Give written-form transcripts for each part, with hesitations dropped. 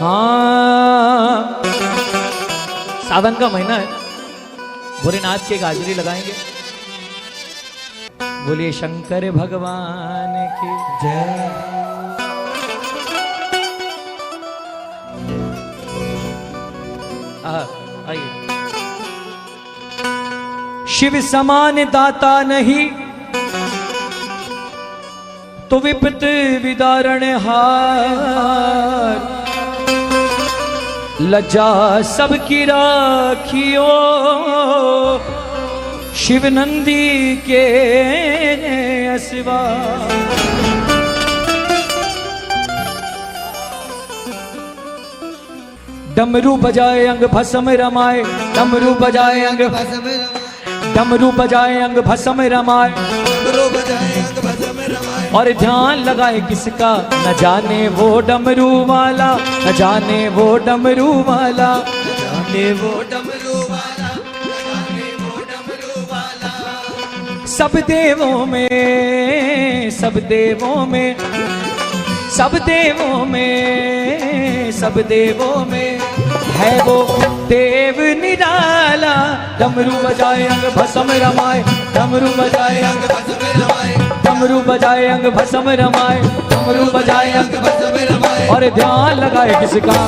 हाँ, सावन का महीना है, भोलेनाथ के गाजरी लगाएंगे। बोलिए शंकर भगवान की जय। आइए। शिव समान दाता नहीं तो विपत विदारण हार, लज्जा सबकी राखियो शिव नंदी के सिवा। डमरू बजाए अंग भस्म रमाए, डमरू बजाए अंग भस्म रमाए, डमरू बजाए अंग भस्म रमाए, डमरू बजाए अंग भस्म रमाए। और ध्यान लगाए किसका, न जाने वो डमरू वाला, न जाने वो डमरू वाला, न जाने वो डमरू वाला, न जाने वो डमरू वाला। सब देवों में, सब देवों में, सब देवों में, सब देवों में है वो देव निराला। डमरू बजाए अंग भस्म रमाए, डमरू बजाए अंग भस्म रमाए, डमरू बजाए अंग भस्म रमाए, डमरू बजाए अंग भस्म रमाए। और ध्यान लगाए किसका,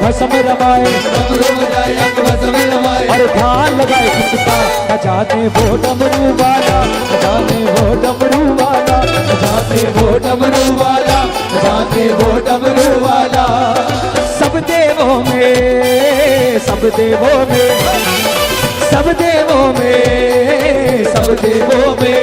भस्म रमाए, डमरू बजाए अंग भस्म रमाए। और ध्यान लगाए किसका, न जाने वो डमरू वाला, न जाने वो डमरू वाला, न जाने वो डमरू वाला, न जाने वो डमरू वाला। सब देवों में, सब देवों में, सब देवों में, सब देवों में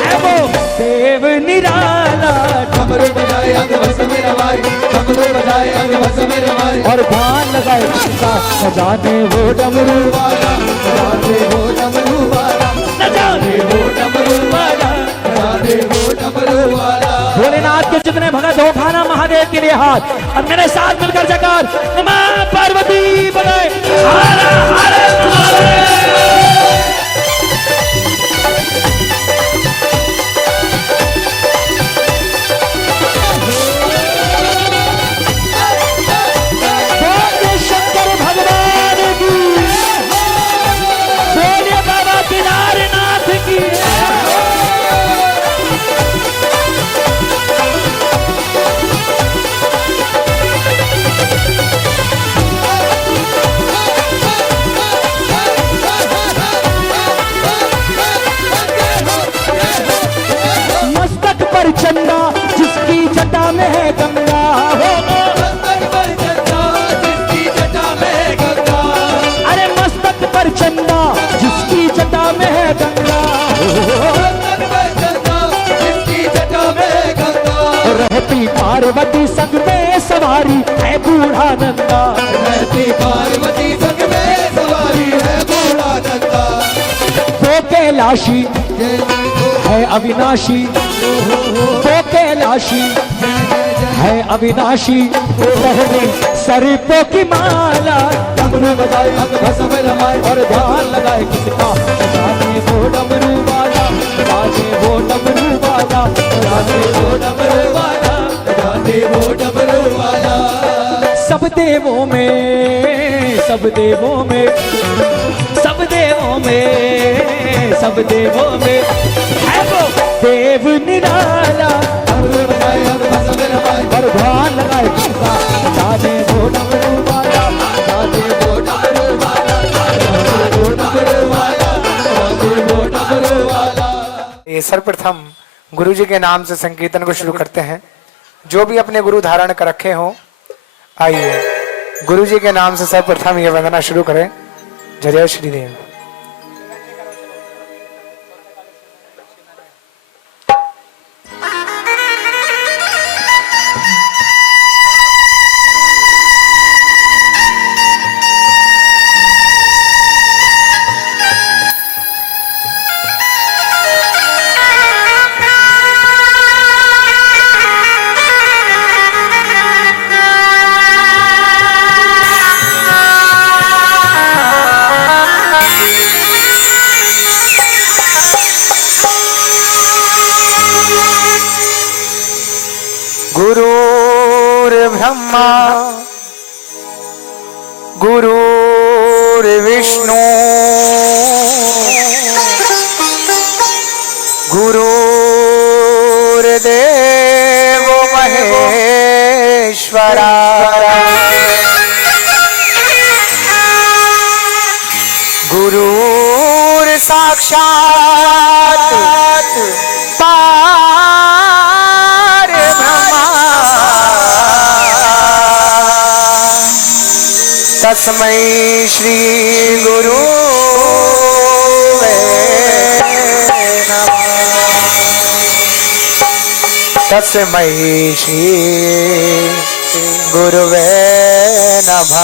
है वो देव निराला। डमरू बजाए अंग भस्म रमाए, डमरू बजाए अंग भस्म रमाए। और ध्यान लगाए किसका, न जाने वो डमरू वाला, न जाने वो डमरू वाला, न जाने वो डमरू वाला, न जाने वो डमरू वाला। भोलेनाथ के जितने भगत हो खाना महादेव के लिए हाथ, और मेरे साथ मिलकर जयकार मां पार्वती बनाए। हर हर महादेव। चंदा जिसकी जटा में है गंगा, मस्तक पर चंदा जिसकी जटा में है गंगा। अरे मस्तक पर चंदा जिसकी जटा में है गंगा, मस्तक पर चंदा जिसकी जटा में है गंगा। रहती पार्वती संग में सवारी है बूढ़ा नंदा, रहती पार्वती संग में सवारी है बूढ़ा नंदा। वो कैलाशी है अविनाशी, वो कैलाशी है अविनाशी, पहने सर्पों की माला। डमरू बजाए अंग भस्म रमाए, और ध्यान लगाए किसका, जाने वो डमरू वाला, जाने वो डमरू वाला, जाने वो डमरू वाला, जाने वो डमरू वाला। सब देवों में, सब देवों में, सब देवों में, सब देवों में है वो देव निराला। डमरू बजाए अंग भस्म रमाए, और ध्यान लगाए किसका, जाने वो डमरू वाला, जाने वो डमरू सर्वप्रथम गुरु जी के नाम से संकीर्तन को शुरू करते हैं। जो भी अपने गुरु धारण कर रखे हों, आइए गुरु जी के नाम से सर्वप्रथम ये वंदना शुरू करें। जय जय श्रीदेव। गुरुर्ब्रह्मा गुरुर्विष्णु गुरुर्देव महेश्वरा गुरुर् साक्षात् तस्मै श्री गुरुवे नमः। तस्मै श्री गुरुवे नमः।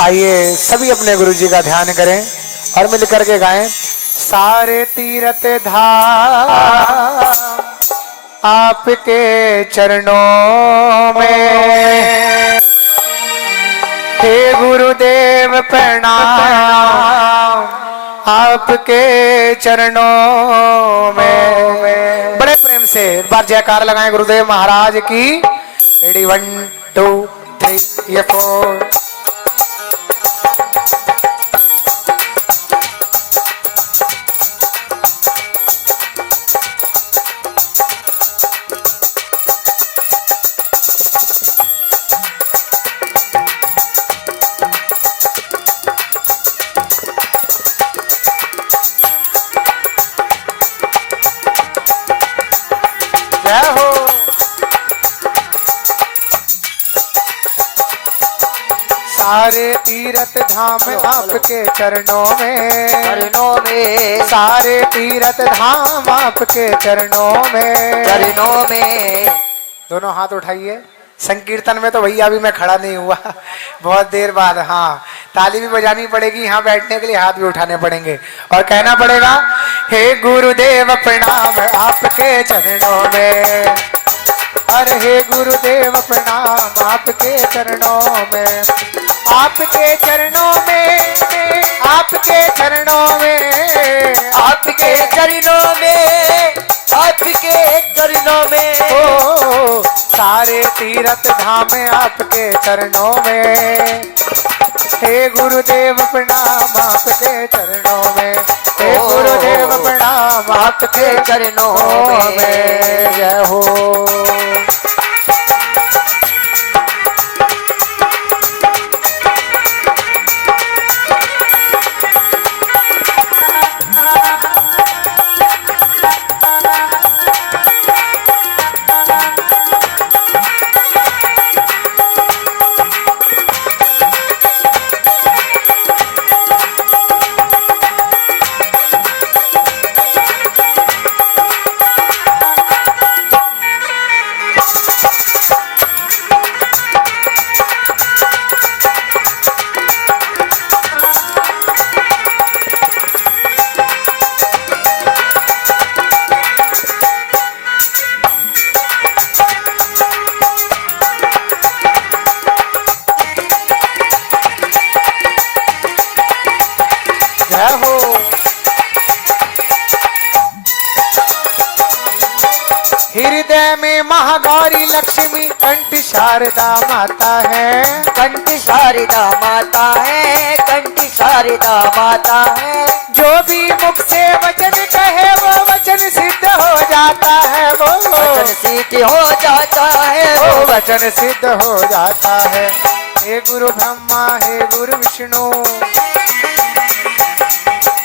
आइए सभी अपने गुरु जी का ध्यान करें और मिलकर के गाएं। सारे तीरथ धाम आपके चरणों में, हे गुरुदेव प्रणाम आपके चरणों में। बड़े प्रेम से एक बार जयकार लगाएं गुरुदेव महाराज की। रेडी 1 2 3 ये 4। सारे तीरथ धाम आपके चरणों में, सारे तीरथ धाम आपके चरणों में। दोनों हाथ उठाइए। संकीर्तन में तो भैया अभी मैं खड़ा नहीं हुआ, बहुत देर बाद। हाँ, ताली भी बजानी पड़ेगी, यहाँ बैठने के लिए हाथ भी उठाने पड़ेंगे और कहना पड़ेगा, हे गुरुदेव प्रणाम आपके चरणों में। अरे हे गुरुदेव प्रणाम आपके चरणों में, आपके चरणों में, आपके चरणों में, आपके चरणों में, आपके चरणों में। ओ सारे तीरथ धाम आपके चरणों में, हे गुरुदेव प्रणाम आपके चरणों में, हे गुरुदेव प्रणाम आपके चरणों में। जय हो। हृदय में महागौरी लक्ष्मी कंठ शारदा माता है, कंठ शारदा माता है, कंठ शारदा माता है। जो भी मुख से वचन कहे वो वचन सिद्ध हो जाता है, वो वचन सिद्ध हो जाता है, वो वचन सिद्ध हो जाता है। हे गुरु ब्रह्मा हे गुरु विष्णु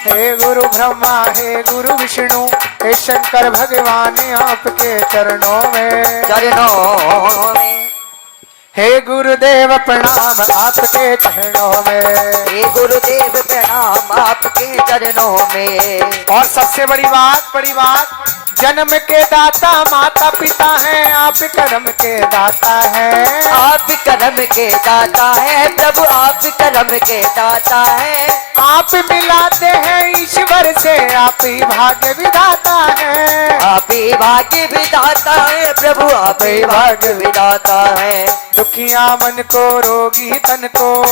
हे गुरु ब्रह्मा हे गुरु विष्णु हे शंकर भगवान आपके चरणों में। चरणों में हे गुरुदेव प्रणाम आपके चरणों में। हे गुरुदेव प्रणाम आपके चरणों में। और सबसे बड़ी बात जन्म के दाता माता पिता हैं, आप कर्म के दाता हैं। आप कर्म के दाता है प्रभु, आप कर्म के दाता है। आप मिलाते हैं ईश्वर से, आप ही भाग्य विधाता है। आप ही भाग्य विधाता है प्रभु, आप ही भाग्य विधाता है। दुखिया मन को रोगी तन को,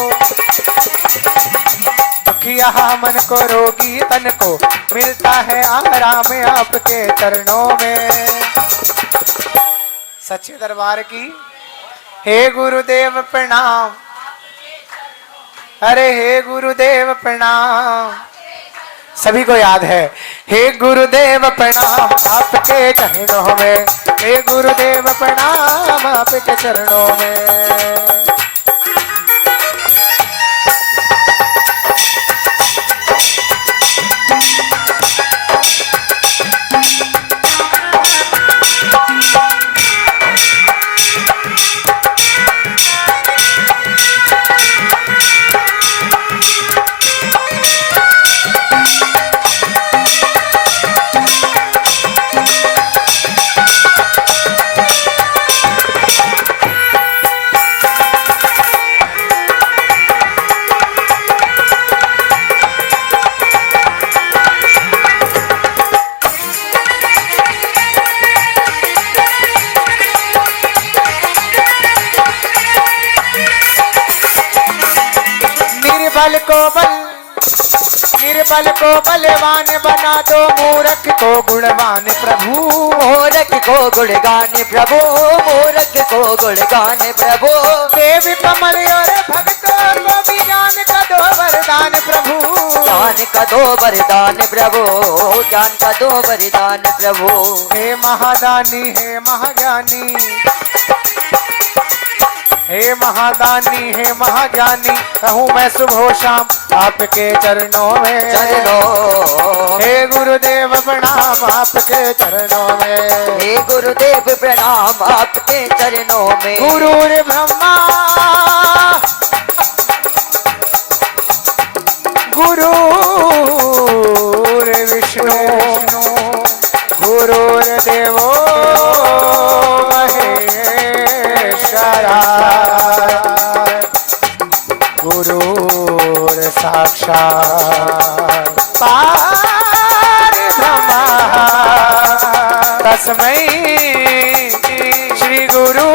दुखिया मन को रोगी तन को मिलता है आराम आपके चरणों में। सच्चे दरबार की हे गुरुदेव प्रणाम, अरे हे गुरुदेव प्रणाम। सभी को याद है, हे गुरुदेव प्रणाम आपके चरणों में। हे गुरुदेव प्रणाम आपके चरणों में। निर्बल को बलवान बना दो, मूर्ख को गुणवान प्रभु। मूर्ख को गुणगान प्रभु, मूर्ख को गुणगान प्रभु। देव कमल और भक्तों को भी ज्ञान का दो वरदान प्रभु। ज्ञान का दो वरदान प्रभु, ज्ञान का दो वरदान प्रभु। हे महादानी हे महाज्ञानी, हे महादानी हे महाज्ञानी, कहूँ मैं सुबह शाम आपके चरणों में। चरणों हे गुरुदेव प्रणाम आपके चरणों में। हे गुरुदेव प्रणाम आपके चरणों में। गुरुर् ब्रह्मा गुरुर्विष्णु गुरुर्देवो साक्षात् परब्रह्म तस्मै श्री गुरु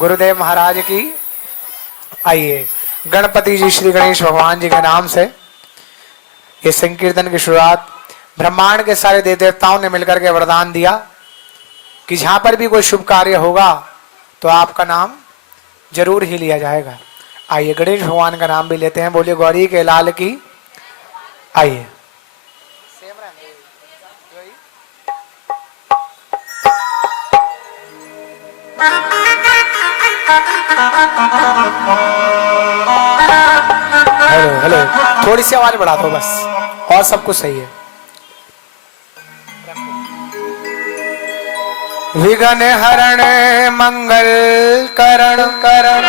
गुरुदेव महाराज की। आइए गणपति जी श्री गणेश भगवान जी के नाम से ये संकीर्तन की शुरुआत ब्रह्मांड के सारे देव देवताओं ने मिलकर के वरदान दिया कि जहां पर भी कोई शुभ कार्य होगा तो आपका नाम जरूर ही लिया जाएगा। आइए गणेश भगवान का नाम भी लेते हैं। बोलिए गौरी के लाल की। आइए हेलो हेलो, थोड़ी सी आवाज बढ़ा दो बस, और सब कुछ सही है। विघ्न हरण मंगल करण करण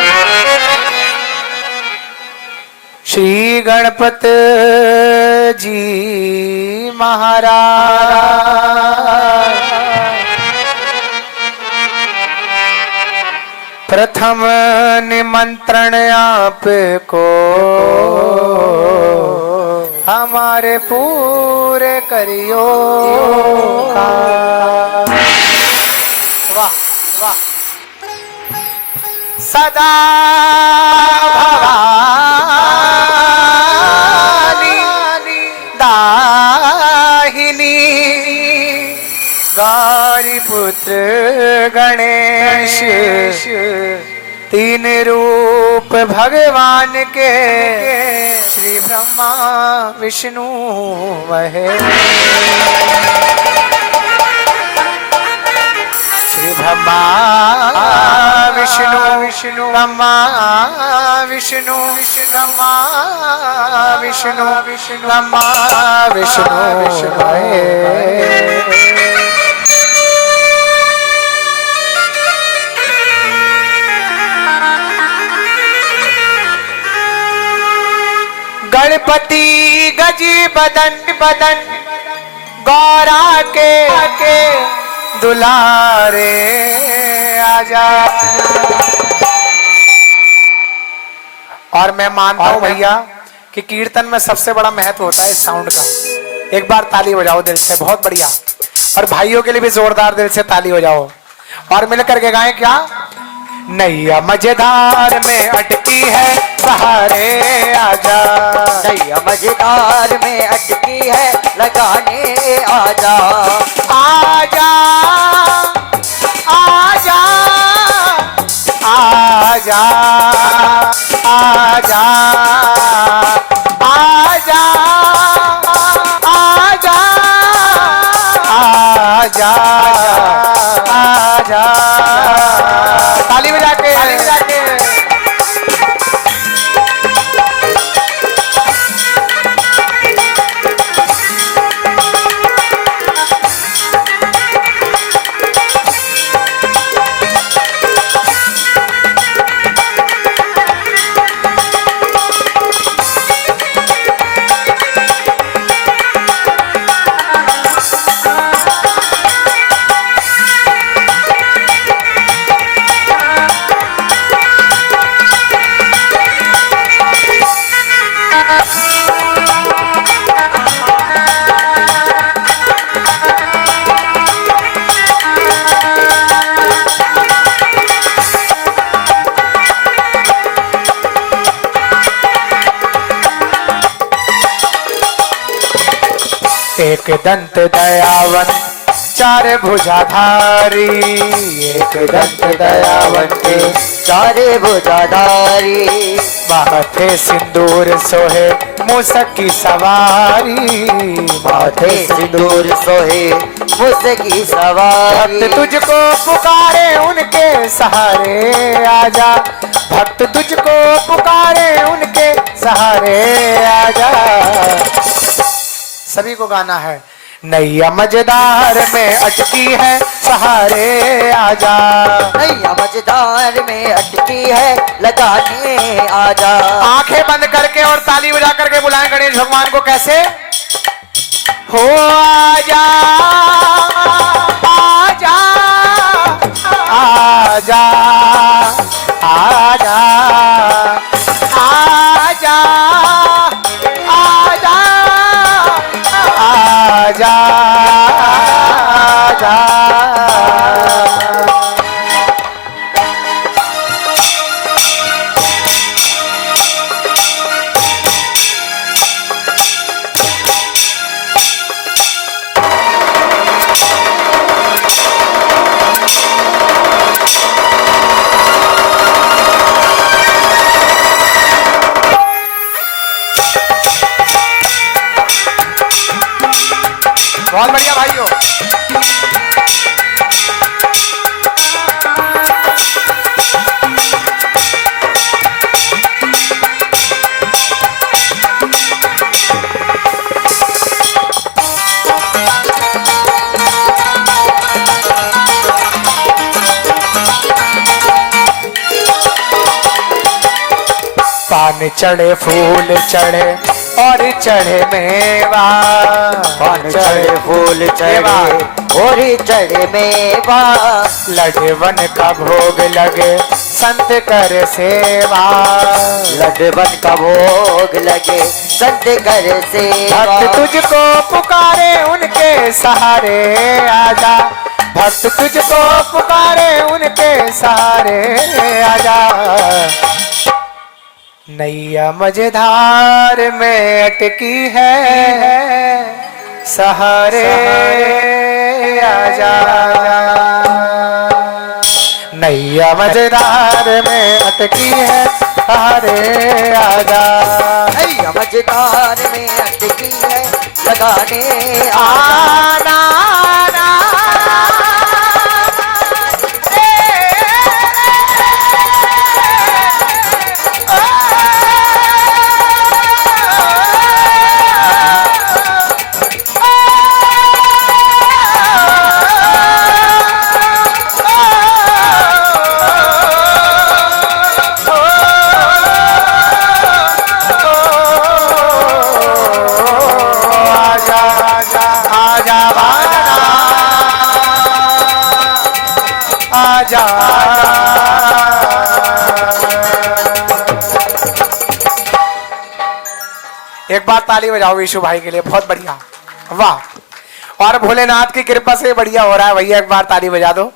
श्री गणपत जी महाराज। प्रथम निमंत्रण आपको हमारे पूरे करियो। वाह वाह। सदा भवानी दाहिनी गौरी पुत्र गणेश, तीन रूप भगवान के श्री ब्रह्मा विष्णु महेश। ब्रह्मा विष्णु विष्णु ब्रह्मा विष्णु ब्रह्मा विष्णु विष्णु ब्रह्मा विष्णु विष्णु गणपति गजी बदन बदन गौरा के दुलारे आजा। और मैं मानता हूं भैया कि कीर्तन में सबसे बड़ा महत्व होता है इस साउंड का। एक बार ताली बजाओ दिल से, बहुत बढ़िया। और भाइयों के लिए भी जोरदार दिल से ताली बजाओ और मिलकर के गाएं क्या? नैया मजेदार में अटकी है सहारे आजा। नैया मजेदार में अटकी है लगाने आजा। आजा आजा आजा आजा आजा आजा आजा आजा। ताली बजा के एक दंत दयावन चार भुजाधारी। एक दंत दयावन के चारे भुजाधारी। माथे सिंदूर सोहे मूसक की सवारी। माथे सिंदूर सोहे मूसक की सवारी। भक्त तुझको पुकारे उनके सहारे आजा। भक्त तुझको पुकारे उनके सहारे आजा। सभी को गाना है। नैया मजेदार में अटकी है सहारे आजा। नैया मजेदार में अटकी है लगाने आजा। आंखें बंद करके और ताली बजा करके बुलाएं गणेश भगवान को। कैसे हो? आजा आजा आजा आजा आजा आजा आजा आजा। बहुत बढ़िया भाइयों। पान चढ़े फूल चढ़े और चढ़े मेवा। पान चढ़े फूल चढ़े और चढ़े मेवा। लडवन का भोग लगे संत कर सेवा। लडवन का भोग लगे संत कर सेवा। भक्त तुझको पुकारे उनके सहारे आजा। भक्त तुझको पुकारे उनके सहारे आजा। नैया मजेदार में अटकी है सहारे आजा। नैया मजेदार में अटकी है सहारे आजा। नैया मजेदार में अटकी है लगाने आना एक बार ताली बजाओ विशु भाई के लिए, बहुत बढ़िया, वाह। और भोलेनाथ की कृपा से बढ़िया हो रहा है भैया, एक बार ताली बजा दो।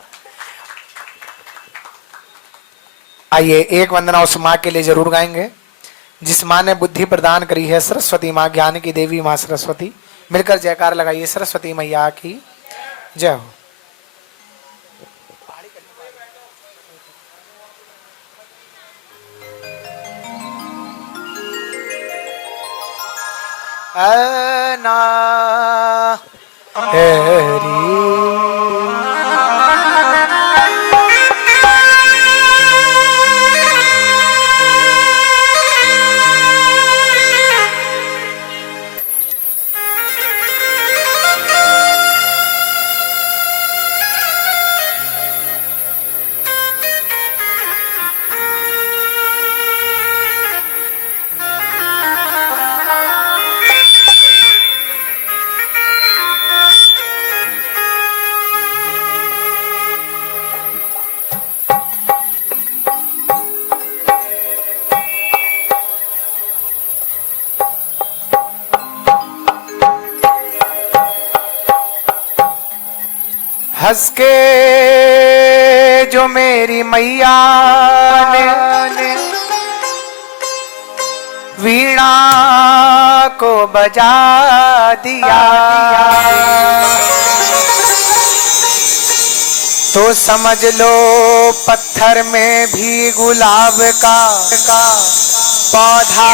आइए एक वंदना उस माँ के लिए जरूर गाएंगे जिस माँ ने बुद्धि प्रदान करी है, सरस्वती माँ, ज्ञान की देवी माँ सरस्वती। मिलकर जयकार लगाइए, सरस्वती मैया की जय हो। ना हंस के जो मेरी मैया ने वीणा को बजा दिया, तो समझ लो पत्थर में भी गुलाब का पौधा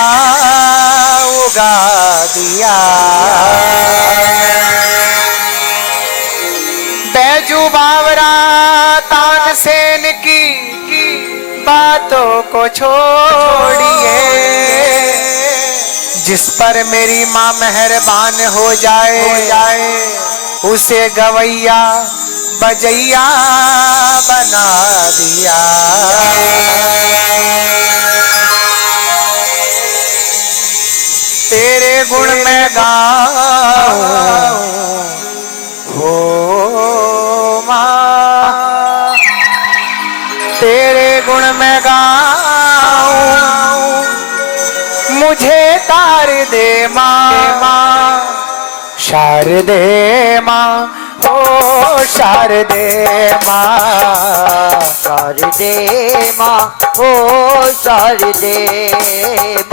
उगा दिया। बैजू बावरा तानसेन की बातों को छोड़िए, जिस पर मेरी माँ मेहरबान हो जाए उसे गवैया बजैया बना दिया। तेरे गुण में गाऊं हो माँ, तेरे गुण में गाऊं, मुझे तार दे माँ, शारदे माँ, ओ शारदे माँ, शारदे माँ, ओ शारदे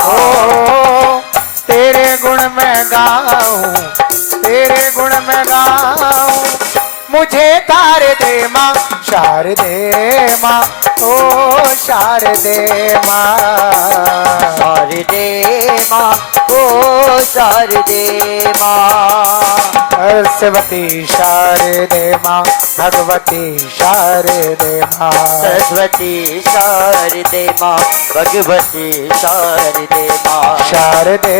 ओ तेरे गुण में गाऊं, तेरे गुण में गाऊं, मुझे तार दे माँ, शारदे माँ, ओ शारदे माँ, शारदे माँ, ओ शारदे माँ। सरस्वती शारदे माँ, भगवती शारदे माँ, सरस्वती शारदे माँ, भगवती शारदे माँ, शारदे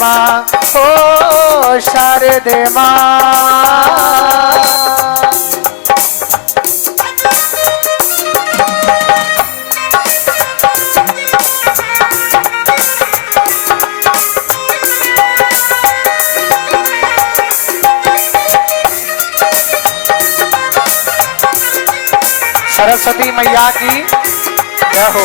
माँ, ओ शारदे माँ। सरस्वती मैया की जय हो।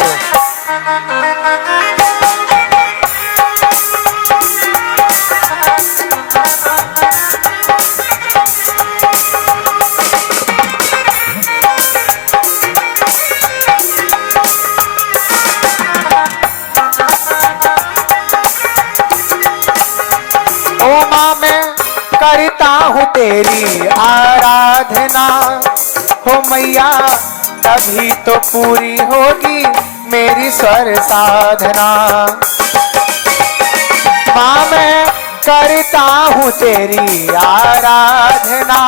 ओ माँ मैं करता हूँ तेरी आराधना, हो मैया तभी तो पूरी होगी मेरी स्वर साधना। माँ मैं करता हूँ तेरी आराधना,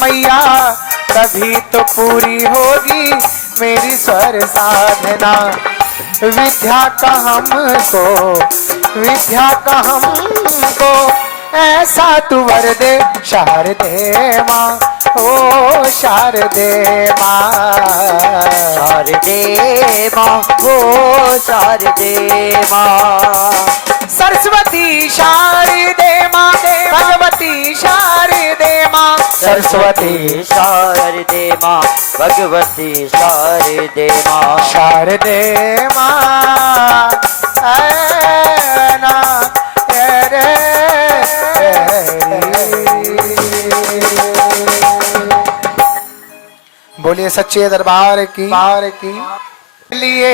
मैया तभी तो पूरी होगी मेरी स्वर साधना। विद्या का हमको, विद्या का हमको ऐसा तू वर दे, शारदे माँ, ओ शारदे माँ, शारदे माँ, ओ शारदे माँ। सरस्वती शारदे माँ, भगवती शारदे माँ, सरस्वती शारदे माँ, भगवती शारदे माँ, शारदे माँ, ऐ ना बोलिए सच्चे दरबार की लिए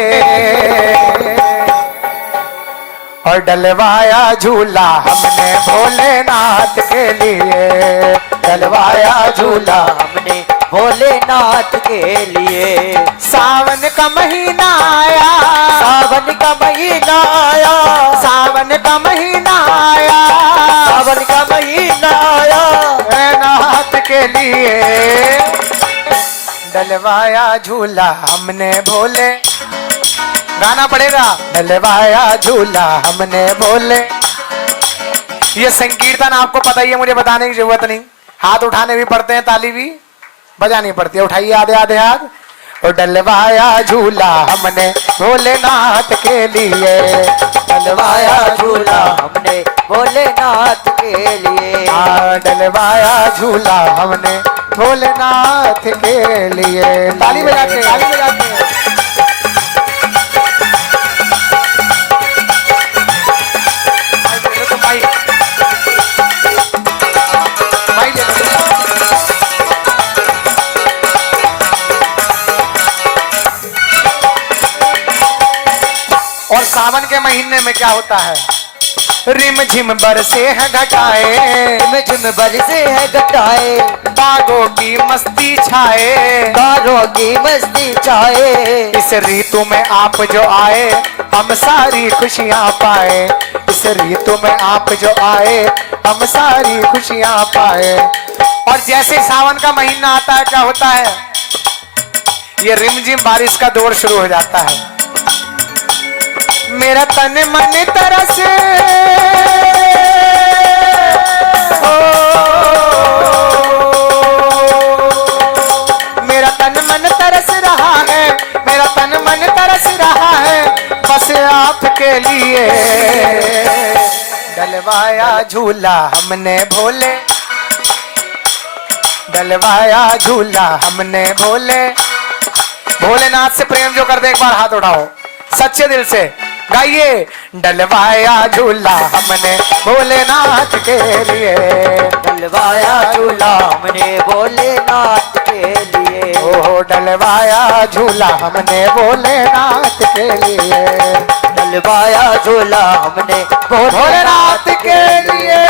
और डलवाया झूला हमने भोलेनाथ के लिए, डलवाया झूला हमने भोलेनाथ के लिए। सावन का महीना आया, सावन का महीना आया, सावन का महीना आया, सावन का महीना आया, नाथ के लिए डलवाया झूला हमने भोले, गाना पड़ेगा, डलवाया झूला हमने भोले। ये संकीर्तन आपको पता ही है, मुझे बताने की जरूरत नहीं। हाथ उठाने भी पड़ते हैं, ताली भी बजानी पड़ती है। उठाइए आधे आधे हाथ। और डलवाया झूला हमने भोलेनाथ के लिए, डलवाया झूला हमने भोलेनाथ के लिए। डलवाया झूला हमने भोलेनाथ के लिए। ताली बजाते हैं, ताली बजाते हैं। और सावन के महीने में क्या होता है, रिम झिम बरसे हैं घटाए, रिम झिम बरसे हैं घटाए, बागों की मस्ती छाए, बारों की मस्ती छाए। इस ऋतु में आप जो आए हम सारी खुशियां पाए, इस ऋतु में आप जो आए हम सारी खुशियां पाए। और जैसे सावन का महीना आता है क्या होता है, ये रिमझिम बारिश का दौर शुरू हो जाता है। मेरा तन मन तरसे, मेरा तन मन तरस रहा है, मेरा तन मन तरस रहा है बस आपके लिए। डलवाया झूला हमने भोले, डलवाया झूला हमने भोले। भोलेनाथ से प्रेम जो कर दे एक बार हाथ उठाओ सच्चे दिल से, गाइए। डलवाया झूला हमने भोलेनाथ के लिए, डलवाया झूला हमने भोलेनाथ के लिए। ओ डलवाया झूला हमने भोलेनाथ के लिए, डलवाया झूला हमने भोलेनाथ के लिए।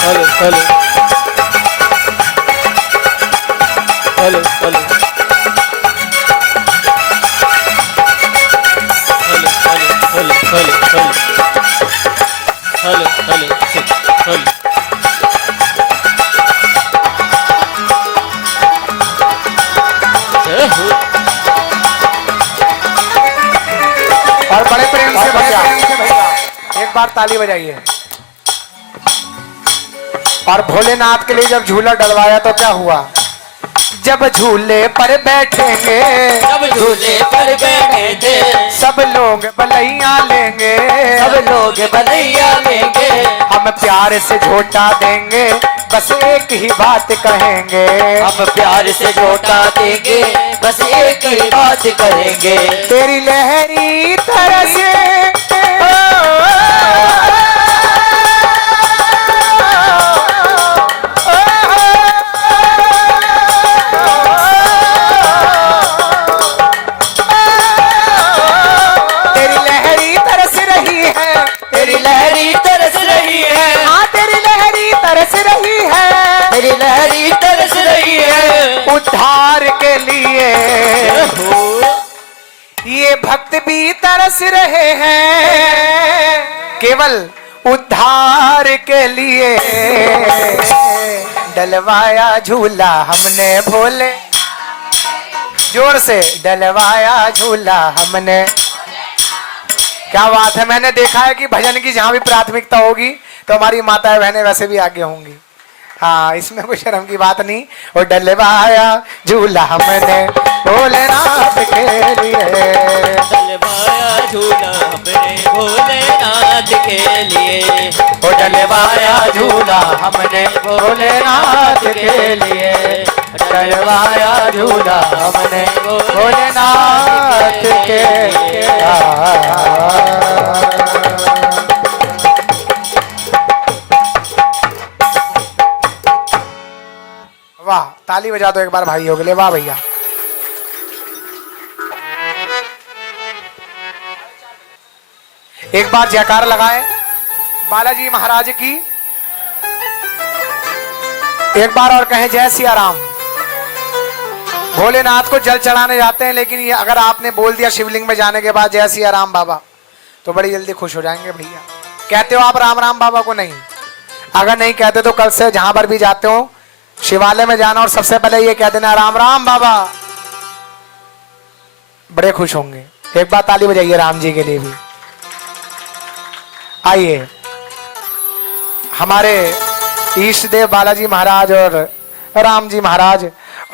Hello hello hello hello hello hello hello hello hello hello. और बड़े प्रेम से भैया एक बार ताली बजाइए। और भोलेनाथ के लिए जब झूला डलवाया तो क्या हुआ, जब झूले पर बैठेंगे, जब झूले पर बैठेंगे सब लोग बलैया लेंगे, सब लोग बलैया लेंगे। हम प्यार से झोटा देंगे बस एक ही बात कहेंगे, हम प्यार से झोटा देंगे बस एक ही बात कहेंगे। तेरी लहरी तरस मेरी लहरी तरस रही है उद्धार के लिए। ये भक्त भी तरस रहे हैं केवल उद्धार के लिए। डलवाया झूला हमने भोले, जोर से डलवाया झूला हमने। क्या बात है, मैंने देखा है कि भजन की जहां भी प्राथमिकता होगी तो हमारी माताएं बहनें वैसे भी आगे होंगी। हाँ, इसमें कोई शर्म की बात नहीं। और डलवाया झूला हमने भोलेनाथ के लिए, डलवाया झूला हमने भोलेनाथ के लिए। और डलवाया झूला हमने भोलेनाथ के लिए, डलवाया झूला हमने भोलेनाथ के लिए। ताली बजा दो एक बार भाइयों के लिए। वाह भैया। एक बार जयकार लगाए बालाजी महाराज की। एक बार और कहें जय सिया राम। भोलेनाथ को जल चढ़ाने जाते हैं, लेकिन ये अगर आपने बोल दिया शिवलिंग में जाने के बाद जय सिया राम बाबा, तो बड़ी जल्दी खुश हो जाएंगे भैया। कहते हो आप राम राम बाबा को? नहीं। अगर नहीं कहते तो कल से जहां पर भी जाते हो शिवालय में जाना और सबसे पहले ये कह देना राम राम बाबा, बड़े खुश होंगे। एक बार ताली बजाइए राम जी के लिए भी। आइए, हमारे ईष्ट देव बालाजी महाराज और राम जी महाराज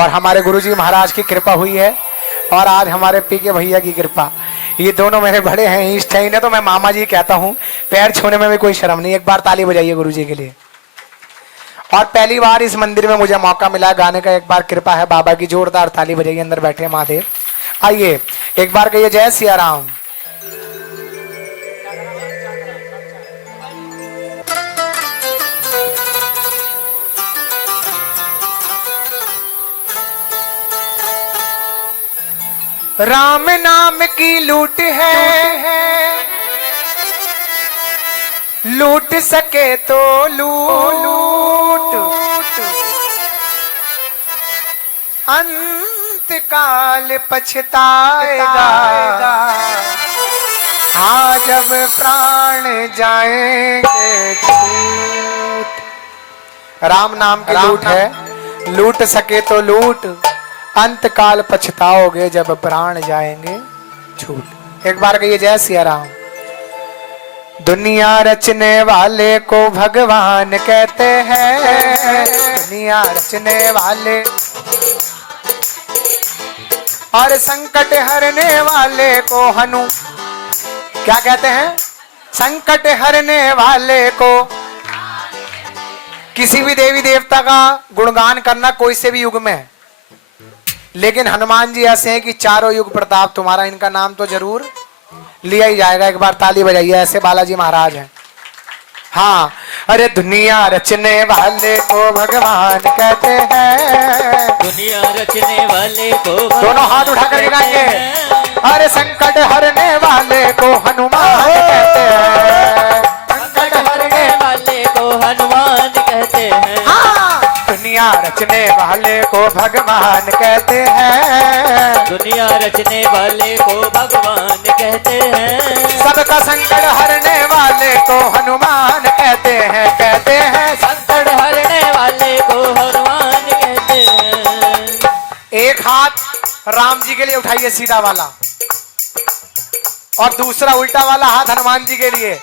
और हमारे गुरुजी महाराज की कृपा हुई है, और आज हमारे पीके भैया की कृपा। ये दोनों मेरे बड़े हैं, ईष्ट है, इन्हें तो मैं मामा जी कहता हूँ। पैर छूने में भी कोई शर्म नहीं। एक बार ताली बजाइए गुरु जी के लिए। और पहली बार इस मंदिर में मुझे मौका मिला गाने का, एक बार कृपा है बाबा की। जोरदार ताली बजाइए, अंदर बैठे महादेव। आइए एक बार कहिए जय सिया राम। राम नाम की लूट है, लूट सके तो लूट, अंत काल पछताएगा, हाँ जब प्राण जाएंगे छूट। राम नाम की लूट है, लूट सके तो लूट, अंत काल पछताओगे जब प्राण जाएंगे छूट। एक बार कहिए जय सिया राम। दुनिया रचने वाले को भगवान कहते हैं, दुनिया रचने वाले, और संकट हरने वाले को हनु क्या कहते हैं? संकट हरने वाले को। किसी भी देवी देवता का गुणगान करना कोई से भी युग में, लेकिन हनुमान जी ऐसे हैं कि चारों युग प्रताप तुम्हारा, इनका नाम तो जरूर लिया ही जाएगा। एक बार ताली बजाइए, ऐसे बालाजी महाराज हैं। हाँ, अरे दुनिया रचने वाले को भगवान कहते हैं, दुनिया रचने वाले को दोनों हाथ उठाकर गिराएंगे। अरे संकट हरने वाले को हनुमान कहते हैं, संकट हरने वाले को हनुमान कहते हैं। हाँ, दुनिया रचने वाले को भगवान कहते हैं, दुनिया रचने वाले को भगवान कहते हैं। सबका संकट हरने वाले को हनुमान कहते हैं, कहते हैं। संकट हरने वाले को हनुमान कहते हैं। एक हाथ राम जी के लिए उठाइए सीधा वाला, और दूसरा उल्टा वाला हाथ हनुमान जी के लिए,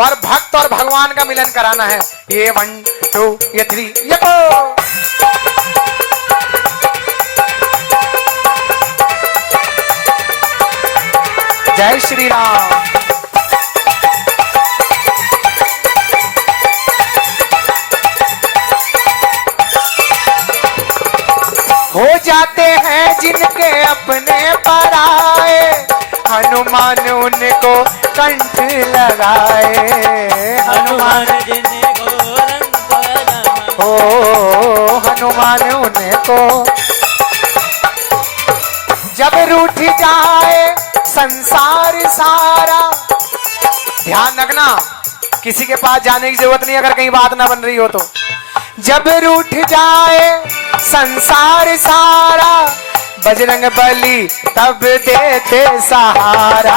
और भक्त और भगवान का मिलन कराना है। ये 1 2 ये 3 ये 4। जय श्री राम। हो जाते हैं जिनके अपने पराए, हनुमान उनको कंठ लगाए। हनुमान जिनको रंग बना, हो हनुमान उनको, जब रूठ जाए संसार सारा। ध्यान रखना, किसी के पास जाने की जरूरत नहीं अगर कहीं बात ना बन रही हो तो। जब रूठ जाए संसार सारा, बजरंग बली तब देते सहारा।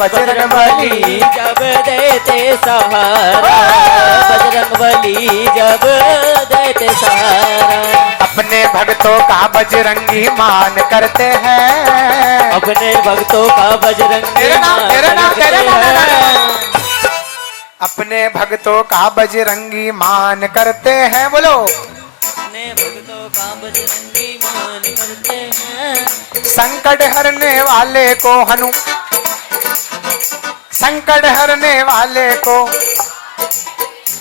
बजरंग बली जब देते सहारा, बजरंग बली जब देते सहारा। अपने भक्तों का बजरंगी मान करते हैं, अपने भक्तों का बजरंगी तेरे नाम, तेरे नाम, तेरे नाम, तेरे नाम। अपने भक्तों का बजरंगी मान करते हैं। बोलो, अपने भक्तों का बजरंगी मान करते हैं। संकट हरने वाले को हनु, संकट हरने वाले को।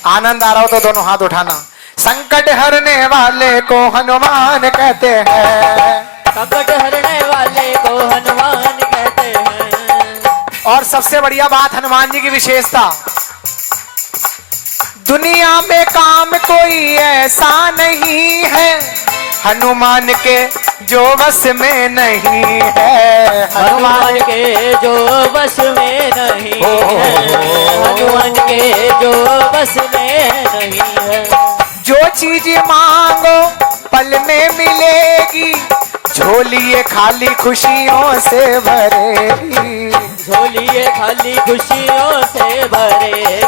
आनंद आ रहा हो तो दोनों हाथ उठाना। संकट हरने वाले को हनुमान कहते हैं, संकट हरने वाले को हनुमान कहते हैं। और सबसे बढ़िया बात हनुमान जी की विशेषता, दुनिया में काम कोई ऐसा नहीं है हनुमान के जो बस में नहीं है, हनुमान के जो बस में नहीं है, हनुमान के जो बस में नहीं है। जो चीज मांगो पल में मिलेगी, झोलिए खाली खुशियों से भरेगी, झोलिए खाली खुशियों से भरेगी,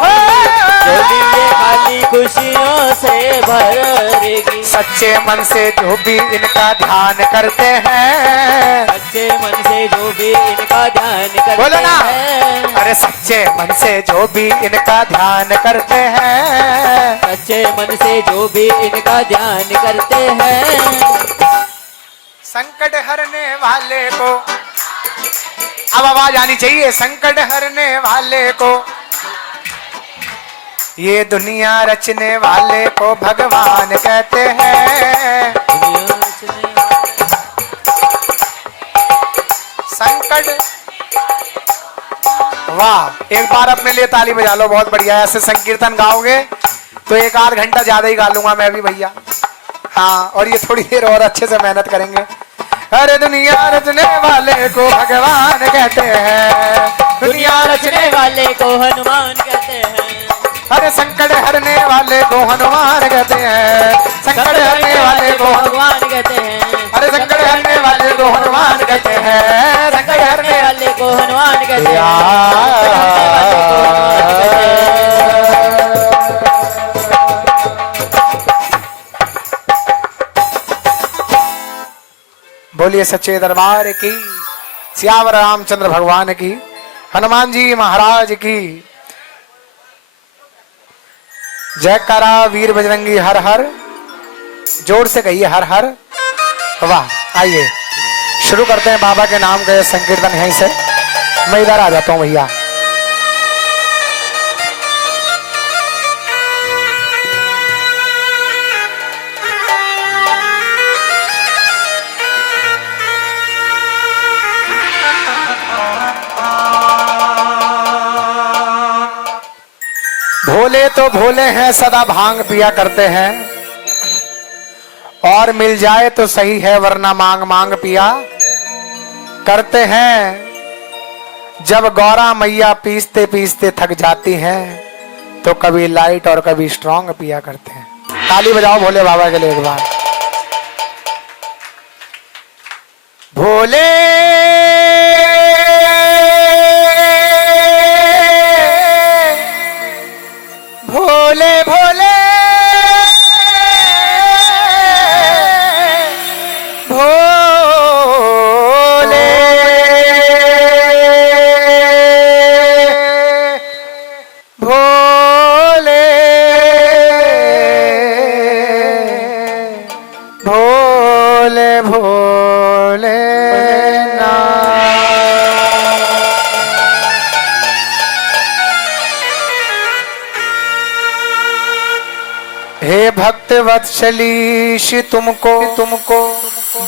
झोलिए खाली खुशियों से भरेगी। सच्चे मन से जो भी इनका ध्यान करते हैं, सच्चे मन से जो भी इनका ध्यान करते बोलो ना, हैं, अरे सच्चे मन से जो भी इनका ध्यान करते हैं, सच्चे मन से जो भी इनका ध्यान करते हैं। संकट हरने वाले को, अब आवाज आनी चाहिए, संकट हरने वाले को, ये दुनिया रचने वाले को भगवान कहते हैं। संकट, वाह, एक बार अपने लिए ताली बजा लो, बहुत बढ़िया। ऐसे संकीर्तन गाओगे तो एक आध घंटा ज्यादा ही गा लूंगा मैं भी भैया। हाँ, और ये थोड़ी देर और अच्छे से मेहनत करेंगे। अरे दुनिया रचने वाले को भगवान कहते हैं, दुनिया रचने वाले को हनुमान कहते हैं। अरे संकट हरने वाले को हनुमान कहते हैं, संकट हरने वाले को भगवान कहते हैं। अरे संकट हरने वाले को हनुमान कहते हैं, संकट हरने वाले को हनुमान कहते हैं। बोलिए सच्चे दरबार की, सियावर रामचंद्र भगवान की, हनुमान जी महाराज की जयकारा। वीर बजरंगी हर हर, जोर से कहिए हर हर। वाह, आइए शुरू करते हैं बाबा के नाम का संकीर्तन। यहीं से मैं इधर आ जाता हूं भैया। भोले तो भोले हैं, सदा भांग पिया करते हैं, और मिल जाए तो सही है वरना मांग मांग पिया करते हैं। जब गौरा मैया पीसते पीसते थक जाती हैं तो कभी लाइट और कभी स्ट्रांग पिया करते हैं। ताली बजाओ भोले बाबा के लिए एक बार। भोले भोले भोले भोले भोले भोले भोले ना। हे भक्त वत्सलीश तुमको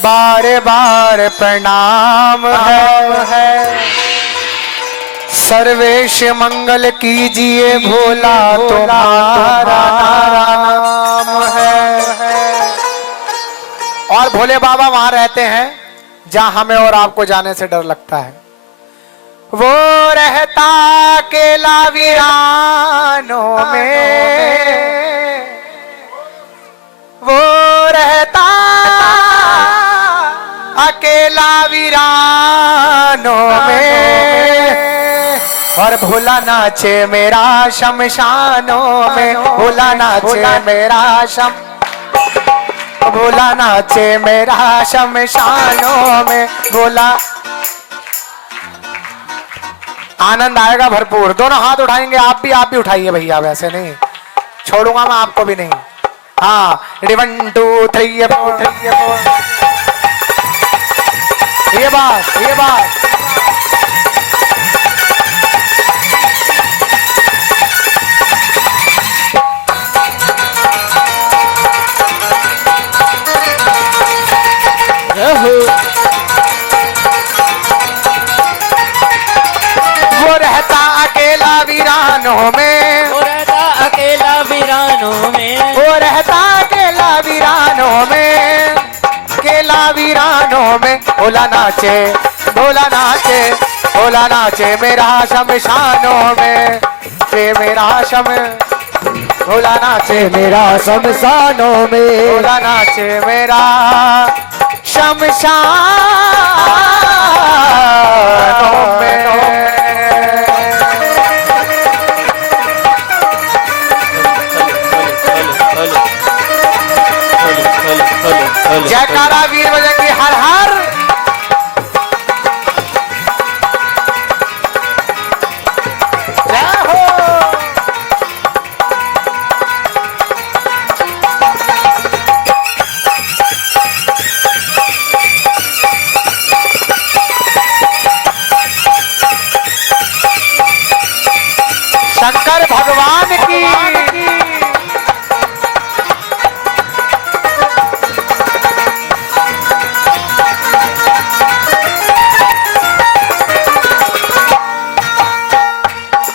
बार बार प्रणाम है। सर्वेश मंगल कीजिए भोला तुम्हारा नाम है। और भोले बाबा वहां रहते हैं जहां हमें और आपको जाने से डर लगता है। वो रहता अकेला वीरानों में, वो रहता अकेला वीरानों में, और भोला नाचे मेरा शमशानों में, भोला नाचे मेरा भोला नाचे मेरा शमशानों में। भोला, आनंद आएगा भरपूर। दोनों हाथ उठाएंगे, आप भी उठाइए भैया, वैसे नहीं छोड़ूंगा मैं आपको भी नहीं। हाँ, 1 2 3 4 ये बात वो रहता अकेला वीरानों में, वो रहता अकेला वीरानों में, वो रहता अकेला वीरानों में, शमशानों में भोला नाचे, भोला नाचे, भोला नाचे मेरा शमशानों में, चे मेरा शम, भोला नाचे मेरा शमशानों में, भोला नाचे मेरा शमशानों में। जयकारा वीर बजरंगी हर हर। जय हो। शंकर भगवान की।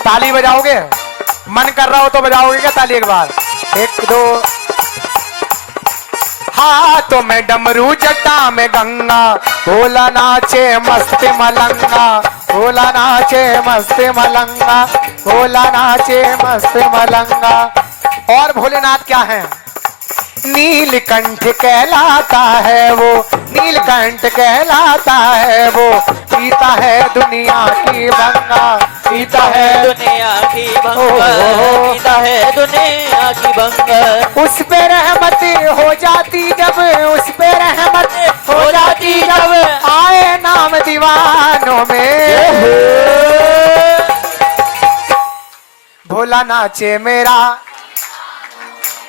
ताली बजाओगे? मन कर रहा हो तो बजाओगे क्या ताली एक बार? एक दो। हाथों में डमरू जटा में गंगा, भोला नाचे मस्त मलंगा, भोला नाचे मस्त मलंगा, भोला नाचे मस्त मलंगा। और भोलेनाथ क्या है? नीलकंठ कहलाता है वो, नीलकंठ कहलाता है वो, पीता है दुनिया की गंगा, पीता है दुनिया की भंगा, पीता है दुनिया की भंगा। उस पे रहमत हो जाती जब, उस पे रहमत हो जाती जब, आए नाम दीवानों में। भोला नाचे मेरा,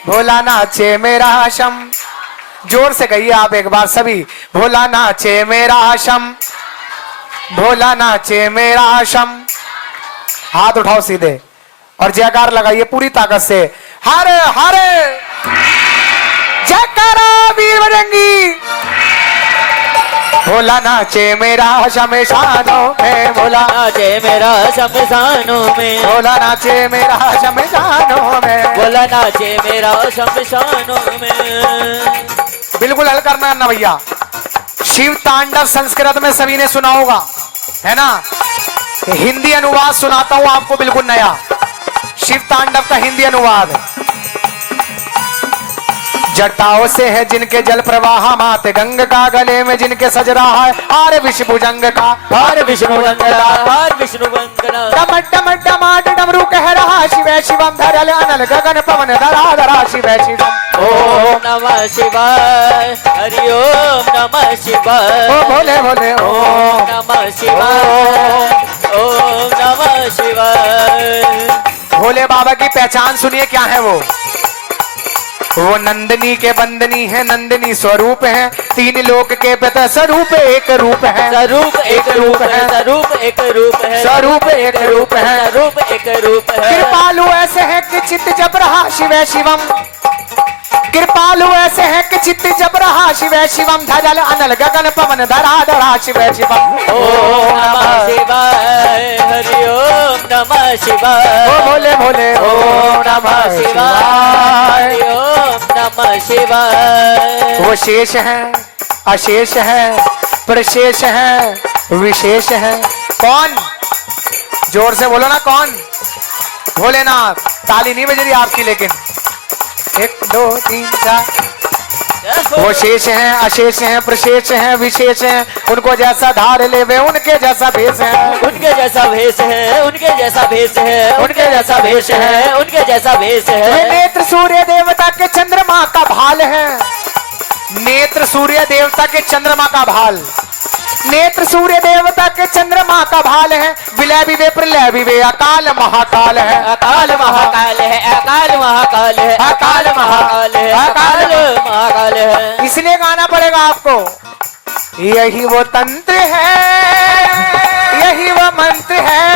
भोला नाचे मेरा शम। जोर से कहिए आप एक बार सभी, भोला नाचे मेरा शम, भोला नाचे मेरा शम। हाथ उठाओ सीधे और जयकार लगाइए पूरी ताकत से, हर हर। जयकारा वीर बजरंगी। भोला नाचे मेरा शमशानों में, भोला नाचे मेरा शमशानों में, भोला नाचे मेरा शमशानों में, भोला नाचे मेरा शमशानों में। बिल्कुल हल करना ना भैया। शिव तांडव संस्कृत में सभी ने सुना होगा, है ना? हिंदी अनुवाद सुनाता हूं आपको बिल्कुल नया। शिव तांडव का हिंदी अनुवाद। जटाओं से है जिनके जल प्रवाह, मात गंग का गले में जिनके सज रहा है हार विष्णु भुजंग का, हार विष्णु भुजंग का, हार विष्णु वंदना। डम डम डमाट डमरू कह रहा शिव शिवम धरल अनल गगन पवन धरा धरा शिव शिवम। ओम नमः शिवाय, हरि ओम नमः शिवाय, ओ भोले भोले ओम नमः शिवाय, ओम नमः शिवाय। भोले बाबा की पहचान सुनिए क्या है वो नंदनी के बंदनी है, नंदनी स्वरूप है, तीन लोक के पिता स्वरूप एक रूप है, स्वरूप एक रूप है, स्वरूप एक रूप है, स्वरूप एक रूप है, स्वरूप एक रूप है। कृपालु ऐसे है कि चित्त जब रहा शिव शिवम, कृपालु ऐसे है कि चित्त जब रहा शिव शिवम, धजल अनल गगन पवन धरा धरा शिव शिवम। ओम नमः शिवाय, हरि ओम नमः शिवाय, ओ भोले भोले ओम नमः शिवाय, हरि ओम नमः शिवाय। वो शेष है, अशेष है, प्रशेष है, विशेष है। कौन? जोर से बोलो ना कौन? भोलेनाथ। ताली नहीं बज रही आपकी लेकिन। एक दो तीन चार। वो शेष हैं, अशेष हैं, प्रशेष हैं, विशेष हैं, उनको जैसा धार ले वे उनके जैसा भेष है, उनके जैसा भेष है, उनके जैसा भेष है, उनके जैसा भेष है, उनके जैसा भेष वे है। नेत्र सूर्य देवता के चंद्रमा का भाल है, नेत्र सूर्य देवता के चंद्रमा का भाल, नेत्र सूर्य देवता के चंद्रमा का भाल है, विलय भी वे प्रलय भी वे अकाल महाकाल है, अकाल महाकाल है, अकाल महाकाल है, अकाल महाकाल है, अकाल महाकाल है। इसलिए गाना पड़ेगा आपको। यही वो तंत्र है, यही वो मंत्र है,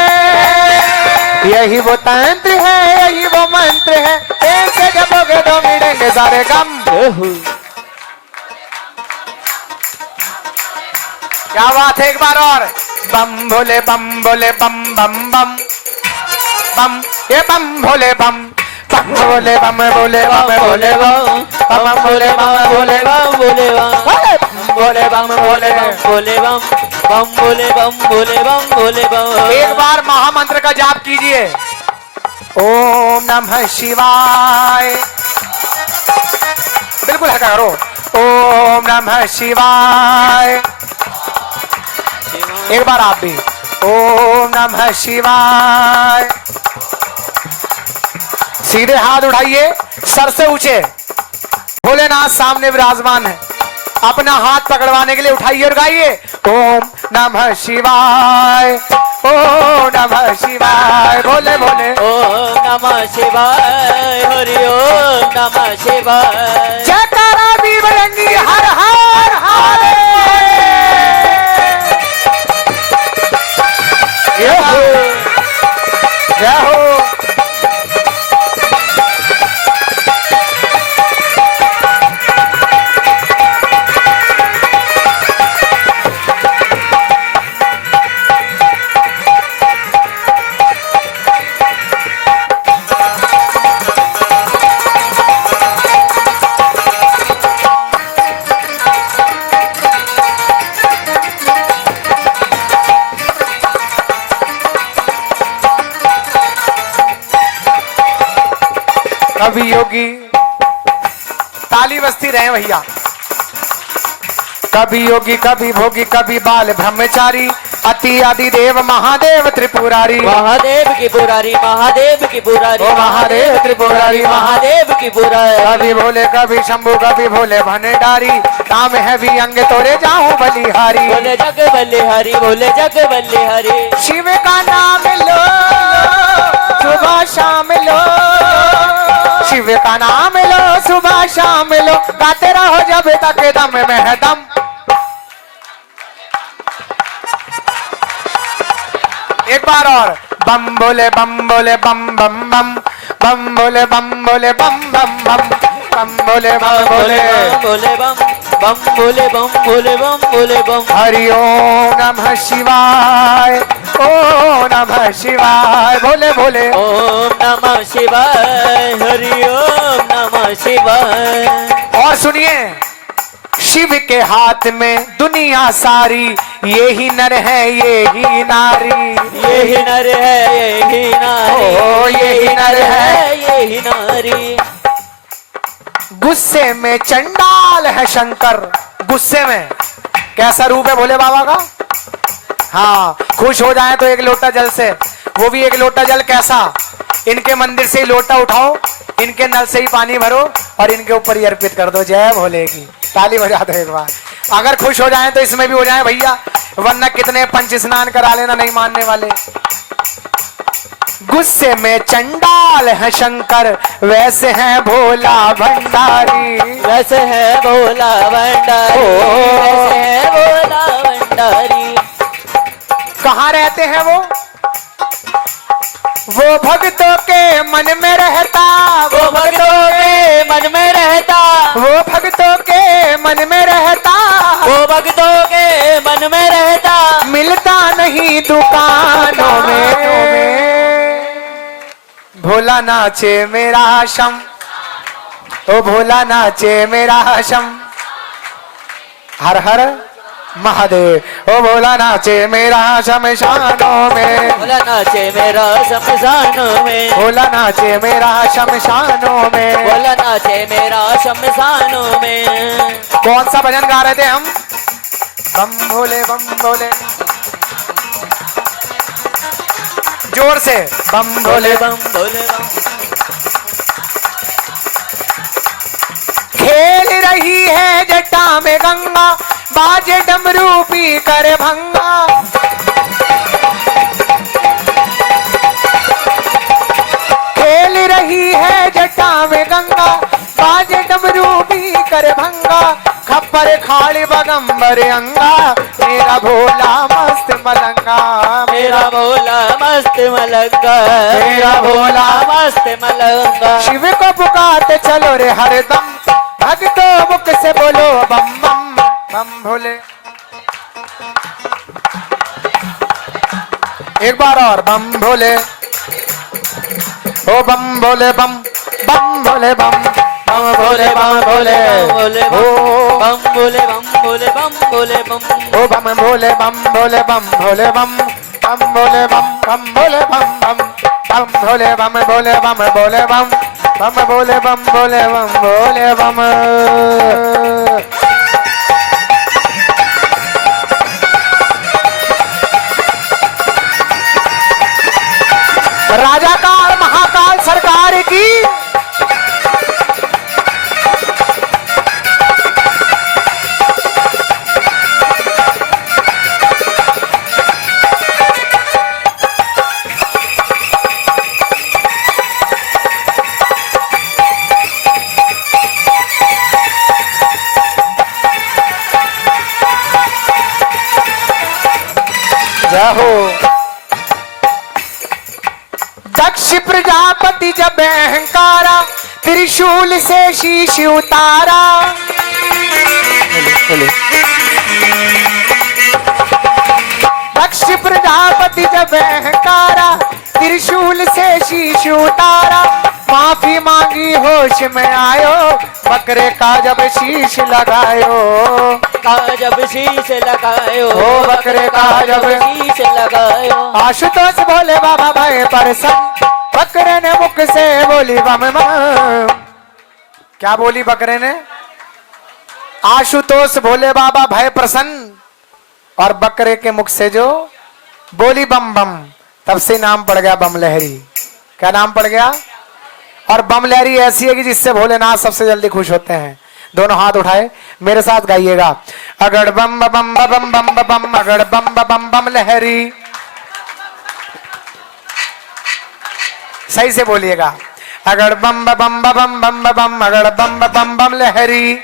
यही वो तंत्र है, यही वो मंत्र है, ऐसे जपोगे तो मिलेंगे सारे गम। क्या बात है, एक बार और। बम भोले बम भोले बम बम बम बम, ये बम भोले बम, बम भोले बम भोले बम भोले बम, बम भोले बम भोले बम बोले भोले भोले बम भोले भोले बम बम भोले बम भोले बम भोले बम। एक बार महामंत्र का जाप कीजिए। ओम नमः शिवाय, बिल्कुल हल्का करो। ओम नमः शिवाय। एक बार आप भी। ओम नमः शिवाय। सीधे हाथ उठाइए, सर से ऊंचे। भोलेनाथ सामने विराजमान है, अपना हाथ पकड़वाने के लिए उठाइए और गाइए ओम नमः शिवाय, ओम नमः शिवाय। भोले भोले ओम नमः शिवाय, हरि ओम नमः शिवाय। जयकारा भी बजरंगी, हर हर हरे। जय हो, जय हो। कभी योगी, ताली बजती रहे भैया। कभी योगी, कभी भोगी, कभी बाल ब्रह्मचारी, अति आदि देव महादेव त्रिपुरारी। महादेव की पुरारी, महादेव की पुरारी, ओ महादेव त्रिपुरारी, महादेव की पुरारी। कभी भोले, कभी शंभु, कभी भोले भंडारी, काम है भी अंग तोरे जाऊं बलिहारी। बोले जग बलिहारी, बोले जग बलिहारी। शिव का नाम लो, सुबह शाम लो, शिव का नाम लो, सुबह शाम लो, गाते रहो जब तक दम में है दम। एक बार और। बम बोले बम बोले बम बम बम, बम बोले बम बोले बम बम बम, बम बोले बम बोले। बोले बम बम बोले बम बोले बम बोले बम। हरि ओम नमः शिवाय, ओम नमः शिवाय। भोले भोले ओम नमः शिवाय, हरि ओम नमः शिवाय। और सुनिए, शिव के हाथ में दुनिया सारी, ये ही नर है ये ही नारी। ये ही नर है ये ही नारी, ओ ये ही नर है ये ही नारी। गुस्से में चंडाल है शंकर, गुस्से में। कैसा रूप है भोले बाबा का। हाँ, खुश हो जाए तो एक लोटा जल से, वो भी एक लोटा जल कैसा, इनके मंदिर से ही लोटा उठाओ, इनके नल से ही पानी भरो और इनके ऊपर ही अर्पित कर दो। जय भोले की ताली बजा दो एक बार। अगर खुश हो जाए तो इसमें भी हो जाए भैया, वरना कितने पंच स्नान करा लेना नहीं मानने वाले। गुस्से में चंडाल है शंकर, वैसे है भोला भंडारी। वैसे है भोला भंडारी, वैसे है भोला भंडारी। कहाँ रहते हैं वो भक्तों के मन में रहता, वो भक्तों के मन में रहता, वो भक्तों के मन में रहता, वो भक्तों के मन में रहता। मिलता नहीं दुकानों में, भोला नाचे मेरा शम, ओ भोला नाचे मेरा शम। हर हर महादेव। ओ भोला नाचे मेरा शमशानों में, भोला नाचे मेरा शमशानों में, भोला नाचे मेरा शमशानों में। भोला नाचे मेरा शमशानों में। कौन सा भजन गा रहे थे हम। बम भोले बम भोले, जोर से बम भोले बम भोले बम। खेल रही है जटा में गंगा, बाजे डमरू पी कर भंगा। खेल रही है जटा में गंगा, बाजे डमरू पी कर भंगा। खप्पर खाड़ी बगंबर अंगा, मेरा भोला मस्त मलंगा। मेरा भोला मस्त मलंगा, मेरा भोला मस्त मलंगा। शिव को पुकारते चलो रे हरदम, भक्तों मुख से बोलो बम बम बम भोले। एक बार और बम भोले, ओ बम भोले बम, बम भोले बम, बम भोले बम भोले बोले ओ बम बोले बम बोले बम बोले बम ओ बम भोले बम भोले बम भोले बम भोले बम भोले बम बम भोले बम भोले बम भोले बम भोले बम भोले बम भोले बम। राजा काल महाकाल सरकार की जय हो। दक्ष प्रजापति जब अहंकारा त्रिशूल से शीश उतारा दक्ष प्रजापति जब अहंकारा त्रिशूल से शीश उतारा माफी मांगी होश में आयो बकरे का जब शीश लगायो का जब शीश लगायो ओ बकरे का जब शीश लगायो आशुतोष भोले बाबा भाई प्रसन्न बकरे ने मुख से बोली बम बम। क्या बोली बकरे ने? आशुतोष भोले बाबा भय प्रसन्न और बकरे के मुख से जो बोली बम बम, तब से नाम पड़ गया बम लहरी। क्या नाम पड़ गया? और बम लहरी ऐसी है कि जिससे भोलेनाथ सबसे जल्दी खुश होते हैं। दोनों हाथ उठाए मेरे साथ गाइएगा। अगड़ बम बम बम बम बम अगड़ बम बम बम लहरी। सही से बोलिएगा। अगड़ बम बम बम बम बम अगड़ बम बम बम लहरी।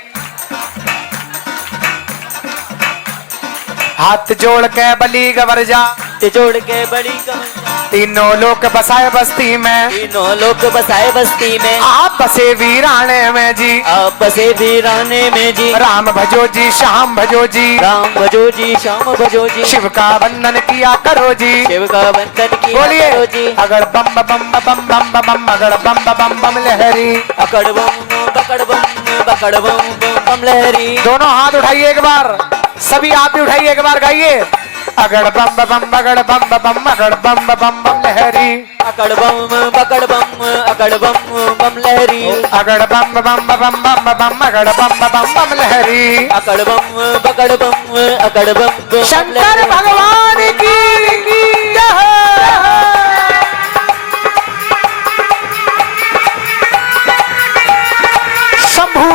हाथ जोड़ के बली गवरजा जोड़ के बड़ी कमर तीनों लोग बसाए बस्ती में तीनों लोग बसाए बस्ती में आप बसे वीराने में जी आप बसे वीराने में जी राम भजो जी श्याम भजो जी राम भजो जी श्याम भजो जी शिव का वंदन किया करो जी शिव का वंदन किया बोलिए करो जी अगर बम बम बम बम बम अगर बम बम बम लहरी। अकड़ बम बकड़ बम बकड़ बम बम लहरी। दोनों हाथ उठाइए एक बार, सभी आप भी उठाइए एक बार, गाइए अगड़ बम बम बगड़ बम बम अगड़ बम बम लहरी। अकड़ बम बकड़ बम अकड़ बम बम लहरी। अगड़ बम बम बम बम अगड़ बम बम लहरी। अकड़ बम बकड़ बम अकड़ बम शंकर भगवान की जय। शंभू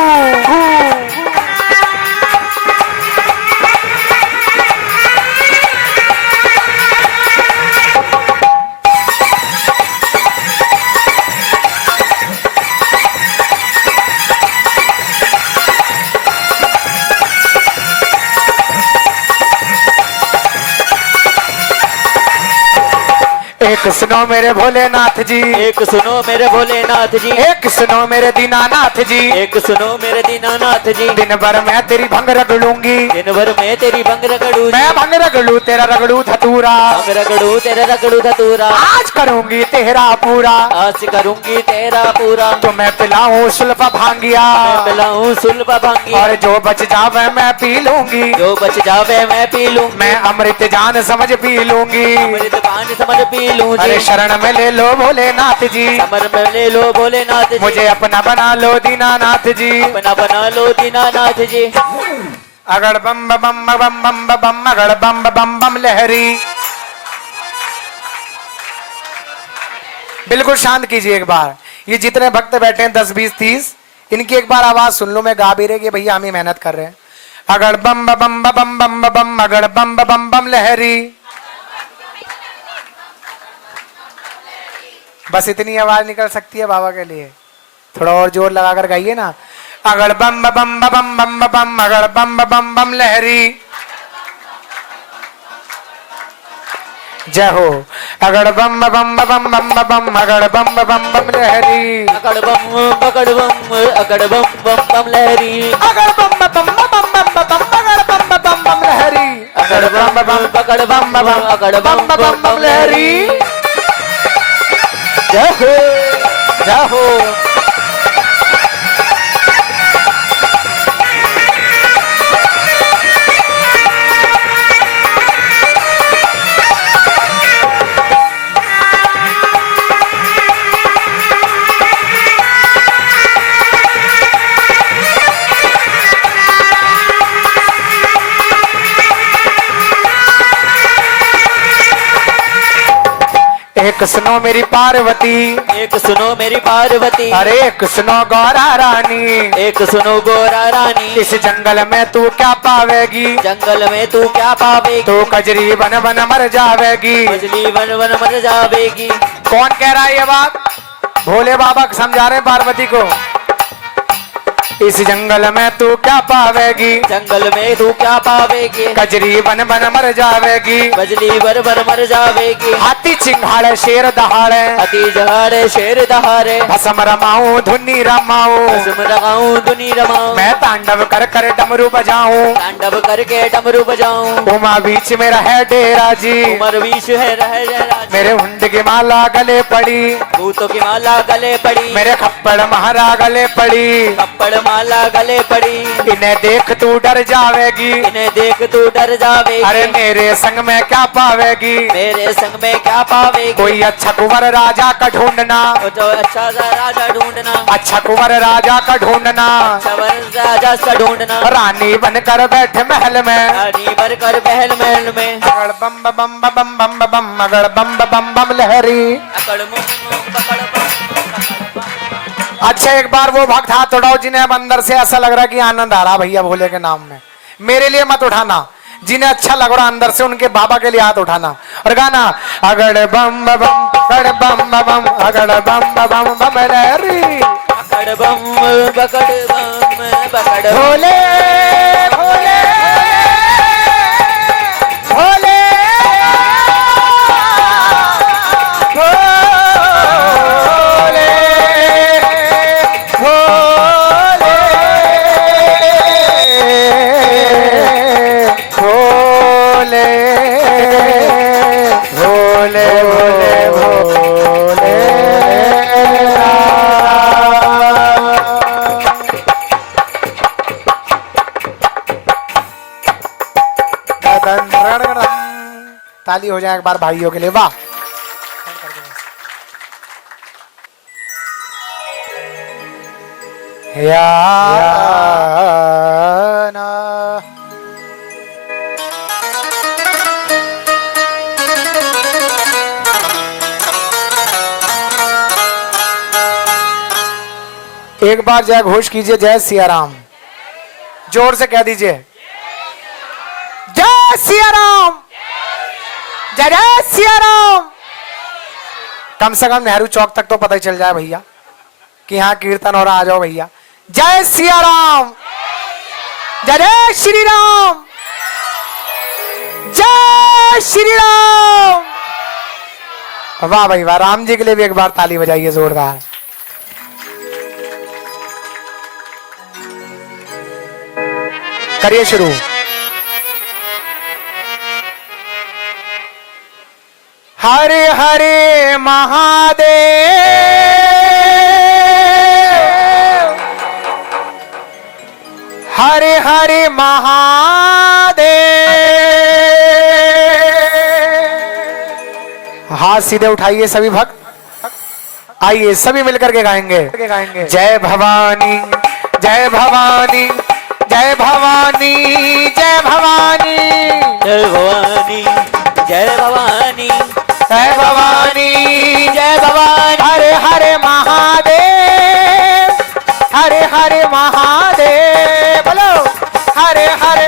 एक सुनो मेरे भोलेनाथ जी एक सुनो मेरे भोलेनाथ जी एक सुनो मेरे दीनानाथ जी एक सुनो मेरे दीनानाथ जी दिन भर मैं तेरी भंग रगड़ूंगी दिन भर में तेरी भंग रगड़ू मैं भंग रगड़ू तेरा रगड़ू धतूरा भंग रगड़ू तेरा रगड़ू धतूरा आज करूंगी तेरा पूरा आज करूंगी तेरा पूरा तो मैं पिलाऊं सुल्फा भांगिया मैं पिलाऊं सुल्फा भांगी और जो बच जावे मैं पी लूंगी जो बच जावे मैं पी लूंगी मैं अमृत जान समझ पी लूंगी अमृत पान समझ पी लूं अरे जी शरण में ले लो भोलेनाथ जी समर में ले लो भोलेनाथ जी मुझे अपना बना लो दीनानाथ जी अपना बना लो दीनानाथ जी अगड़ बम बम बम बम बम अगड़ बम बम बम लहरी। बिल्कुल शांत कीजिए एक बार। ये जितने भक्त बैठे हैं 10 20 30 इनकी एक बार आवाज सुन लो। मैं गा भी रही भैया हम ही मेहनत कर रहे हैं। अगड़ बम बम बम बम बम अगड़ बम बम बम लहरी। बस इतनी आवाज निकल सकती है बाबा के लिए। थोड़ा और जोर लगाकर गाइए ना। अगड़ बम बम बम बम बम अगड़ बम बम बम लहरी। जय हो। अगड़ बम बम बम बम बम अगड़ बम बम बम लहरी। अकड़ बम पकड़ बम अकड़ बम बम बम लहरी। अगड़ बम बम बम बम अगड़ बम बम बम लहरी। अकड़ बम बम पकड़ बम बम अकड़ बम बम बम लहरी। जय हो जय हो। एक सुनो मेरी पार्वती, एक सुनो मेरी पार्वती, अरे एक सुनो गौरा रानी, एक सुनो गोरा रानी, इस जंगल में तू क्या पावेगी, जंगल में तू क्या पावेगी, तू कजरी बन बन मर जावेगी। मछली वन वन मर जावेगी। कौन कह रहा है ये बात? भोले बाबा समझा रहे पार्वती को। इस जंगल में तू क्या पावेगी, जंगल में तू क्या पावेगी, कजरी बन बन मर जावेगी। मछली वन वन मर जावेगी। हाथी चिंगाड़े शेर दहाड़े, हाथी जहाड़े शेर दहाड़े, भस्म रमाऊं धुनी रमाऊं, भस्म लगाऊं धुनी रमाऊं, मैं तांडव कर कर डमरू बजाऊं, तांडव करके डमरू बजाऊं। उमा बीच में रहे डेरा जी, उमर विष है रह राज, मेरे हुंड की माला गले पड़ी, भूतों की माला गले पड़ी, मेरे खप्पड़ महारा गले पड़ी। कपड़ माला गले पड़ी, इन्हें देख तू डर जावेगी, इन्हें देख तू डर जावेगी। अरे मेरे संग में क्या पावेगी, मेरे संग में क्या पावेगी, कोई अच्छा कुंवर राजा का ढूंढना, तो अच्छा सा राजा ढूंढना, अच्छा कुंवर राजा का ढूंढना, अच्छा वन राजा सा ढूंढना, रानी बनकर बैठे महल में, रानी भरकर महल महल में, अगड़ बम बम बम बम बम अगड़ बम बम बम लहरी। अकड़ मुम मुम पकड़ बम, अच्छा एक बार वो भक्त हाथ उठाओ जिन्हें अब अंदर से ऐसा लग रहा है कि आनंद आ रहा भैया भोले के नाम में। मेरे लिए मत उठाना, जिन्हें अच्छा लग रहा अंदर से उनके बाबा के लिए हाथ उठाना और गाना अगड़ बम बम अगड़ बम बम अगड़ बम बम बम लहरी। अकड़ बम पकड़ बम पकड़ भोले भोले भोले ताली हो जाए एक बार भाइयों के लिए। वाह या ना। एक बार जय घोष कीजिए, जय सिया राम। जोर से कह दीजिए जय सिया राम, जय जय सिया राम। कम से कम नेहरू चौक तक तो पता ही चल जाए भैया कि यहाँ कीर्तन हो रहा। आ जाओ भैया। जय सिया राम, जय जय श्री राम, जय श्री राम। वाह भाई वाह। राम जी के लिए भी एक बार ताली बजाइए जोरदार। करिए शुरू। हरे हरे महादेव, हरे हरे महादेव। हाथ सीधे उठाइए सभी भक्त। आइए सभी मिलकर के गाएंगे। जय भवानी, जय भवानी, जय भवानी, जय भवानी, जय भवानी, जय भवानी, जय भवानी, जय भवानी। हरे हरे महादेव, हरे हरे महादेव। बोलो हरे हरे,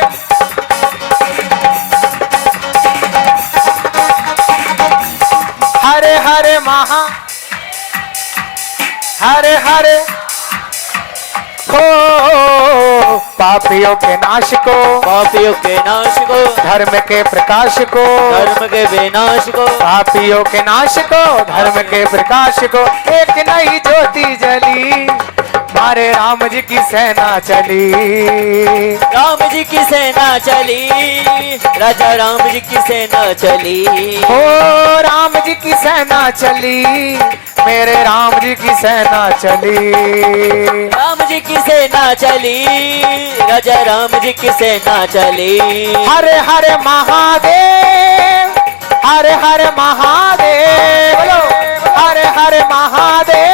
हरे हरे महा, हरे हरे हो पापियों के नाश को, पापियों के नाश को, धर्म के प्रकाश को, धर्म के विनाश को, पापियों के नाश को, धर्म के प्रकाश को। एक नई ज्योति जली, हमारे राम जी की सेना चली। राम जी की सेना चली, राजा राम जी की सेना चली। ओ राम जी की सेना चली, मेरे राम जी की सेना चली। राम जी की सेना चली, राजा राम जी की सेना चली। हरे हरे महादेव, हरे हरे महादेव। बोलो हरे हरे महादेव,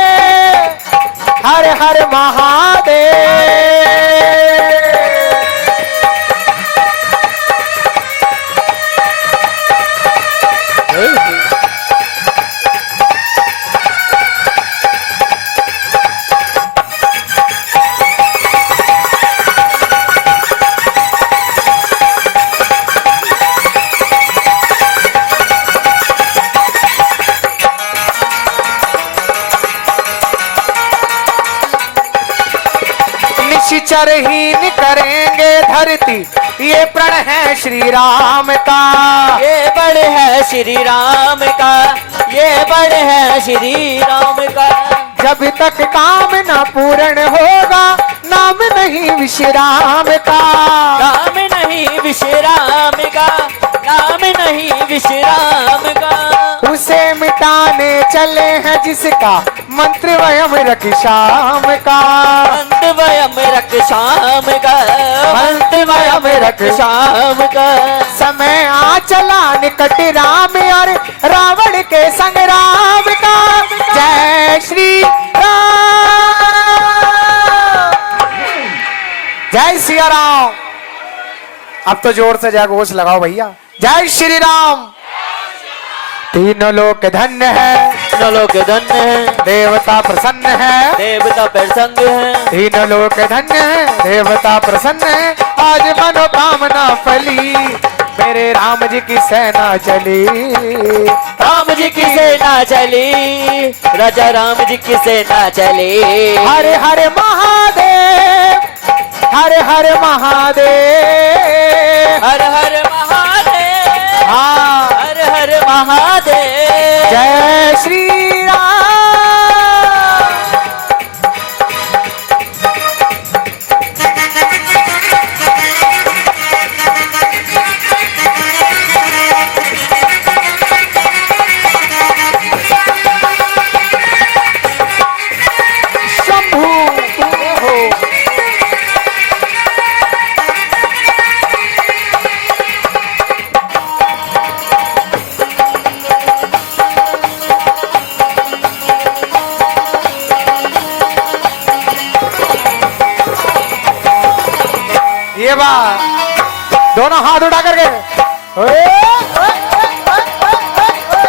हरे हरे महादेव। अक्षरहीन करेंगे धरती, ये प्रण है श्री राम का। ये बड़ है श्री राम का, ये बड़ है श्री राम का। जब तक काम न पूर्ण होगा, नाम नहीं विश्राम का। नाम नहीं विश्राम का, नाम नहीं विश्राम का। उसे मिटाने चले हैं जिसका मंत्र वयम रख शाम का। मंत्र वयम रख शाम का, मंत्र वयम रख शाम का। समय आ चला निकट राम और रावण के संग्राम का। जय श्री राम, जय सिया राम। अब तो जोर से जय घोष लगाओ भैया। जय श्री राम। तीनों लोक धन्य है, तीनों लोक धन्य है, देवता प्रसन्न है। देवता प्रसन्न है। तीनों लोक धन्य है, देवता प्रसन्न है। आज मनोकामना फली, मेरे राम जी की सेना चली। राम जी की सेना चली, राजा राम जी की सेना चली। हरे हरे महादेव, हरे हरे महादेव, हर हर महादेव, हाँ हर हर महादेव। जय श्री राम। शंभू हो। ये बात दोनों हाथ उठा करके ओए, ओए, ओए, ओए, ओए, ओए।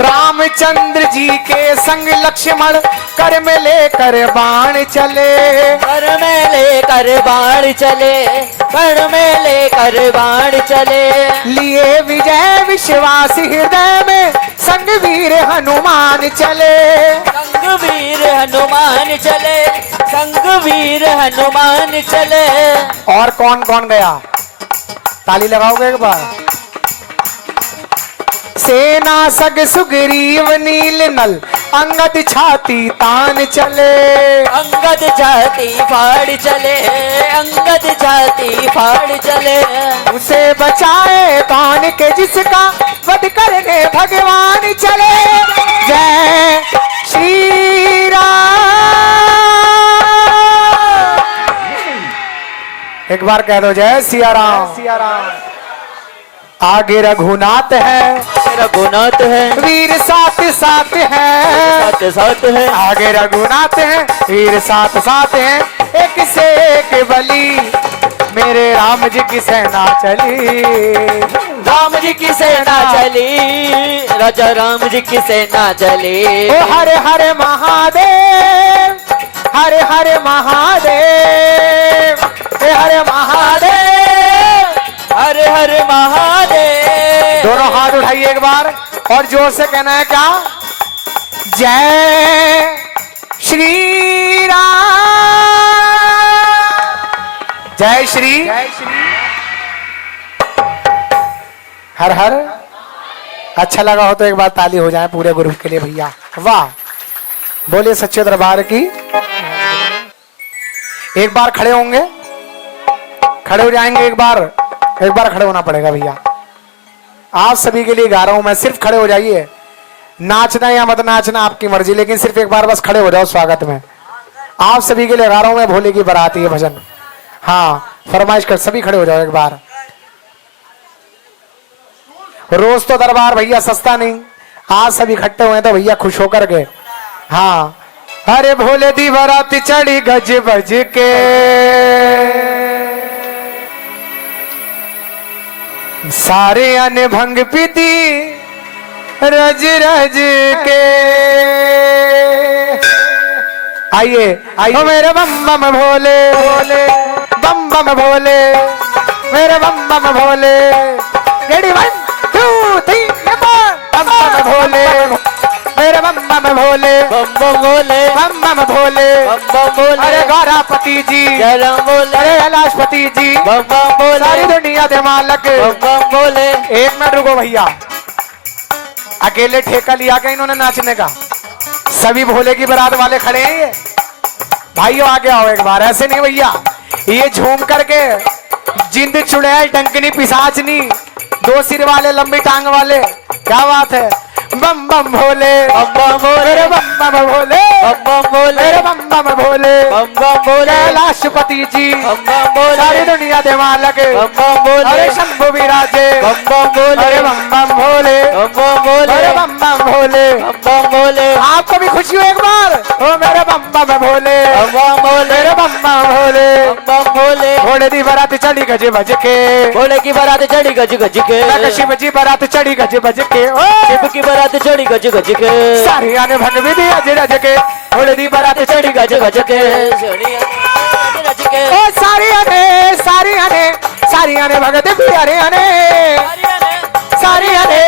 रामचंद्र जी के संग लक्ष्मण कर में लेकर बाण चले। कर में लेकर बाण चले, कर में लेकर बाण चले। लिए विजय विश्वास हृदय में, संग वीर हनुमान चले। संग वीर हनुमान चले, संग वीर हनुमान चले। और कौन कौन गया, ताली लगाओगे एक बार। सेना सग सुग्रीव नील नल, अंगद छाती तान चले। अंगद छाती फाड़ चले, अंगद छाती फाड़ चले। उसे बचाए कौन के जिसका वध करने भगवान चले। जय श्री राम। एक बार कह दो जय सिया राम। सिया राम। आगे रघुनाथ है, रघुनाथ है, वीर साथ साथ है। साथ साथ है। आगे रघुनाथ है, वीर साथ साथ है। एक से एक बली, मेरे राम जी की सेना चली। राम जी की सेना चली, राजा राम जी की सेना चली। ओ हरे हरे महादेव, हरे हरे महादेव, हे हरे महादेव, हर हर महादेव। दोनों हाथ उठाइए एक बार और जोर से कहना है क्या, जय श्री राम। जय श्री हर हर। अच्छा लगा हो तो एक बार ताली हो जाए पूरे ग्रुप के लिए भैया। वाह, बोलिए सच्चे दरबार की। एक बार खड़े होंगे, खड़े हो जाएंगे एक बार खड़े होना पड़ेगा भैया। आप सभी के लिए गा रहा हूं मैं, सिर्फ खड़े हो जाइए। नाचना या मत नाचना आपकी मर्जी, लेकिन सिर्फ एक बार बस खड़े हो जाओ स्वागत में। आप सभी के लिए गा रहा हूं मैं, भोले की बारात ये भजन। हाँ, फरमाइश कर, सभी खड़े हो जाओ एक बार। रोज तो दरबार भैया सस्ता नहीं, आज सभी इकट्ठे हुए तो भैया खुश होकर के। हाँ, अरे भोले दी बारात चढ़ी गज बज के, सारे अने भंग पीती रज रज के। आइए आइए मेरे बम बम भोले भोले, बम बम भोले मेरे बम बम भोले। रेडी 1 बम भोले, बम बम भोले, बम बम भोले। बम बम भोले, अरे गौरापति जी, जय राम बोले, अरे कैलाशपति जी, बम बम बोले, सारी दुनिया दे मालक। बम बम बोले। एक मिनट रुको भैया, अकेले ठेका लिया के इन्होंने नाचने का, सभी भोले की बारात वाले खड़े हैं ये। भाइयों आगे आओ एक बार, ऐसे नहीं भैया, ये झूम करके जिंद चुड़ैल टंकनी पिशाचनी, दो सिर वाले लंबी टांग वाले, क्या बात है। बम बम भोले, बम बम भोले, मेरे बम बम भोले, बम बम भोले, मेरे बम बम भोले, बम बम भोले, कैलाशपति जी, बम बम भोले, सारी दुनिया दे मालक। बम बम भोले, अरे शंभु विराजे, बम बम भोले, अरे बम बम भोले, बम बम भोले, अरे बम बम भोले। बम बम भोले, आपको भी खुशी हो एक बार, ओ मेरे बम बम भोले, बम बम भोले, मेरे बम बम भोले। बम बम भोले। भोले दी बारात चढ़ी गज बज के, भोले की बारात चढ़ी गज गज के, मैं शिव जी बारात चढ़ी गज बज के, ओ शिव की बारात चढ़ी गज गज के, सारी आने भंग भी दी अज रज के। भोले दी बारात चढ़ी गज गज के, रज के, ओ सारी आने भगत भी अरे आने, सारी आने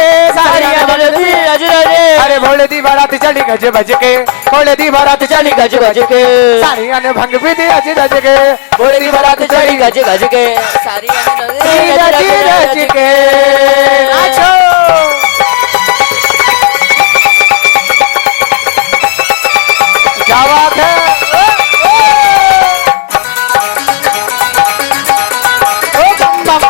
रज रज, अरे भोले दी बारात चढ़ी गज बज के, भोले दी बारात चढ़ी गज बज के, सारी आने भंग भी दी अज रज के। भोले की बारात चढ़ी गज गज के, सारी रज रज के नाचो। क्या बात है, ओ बम बम।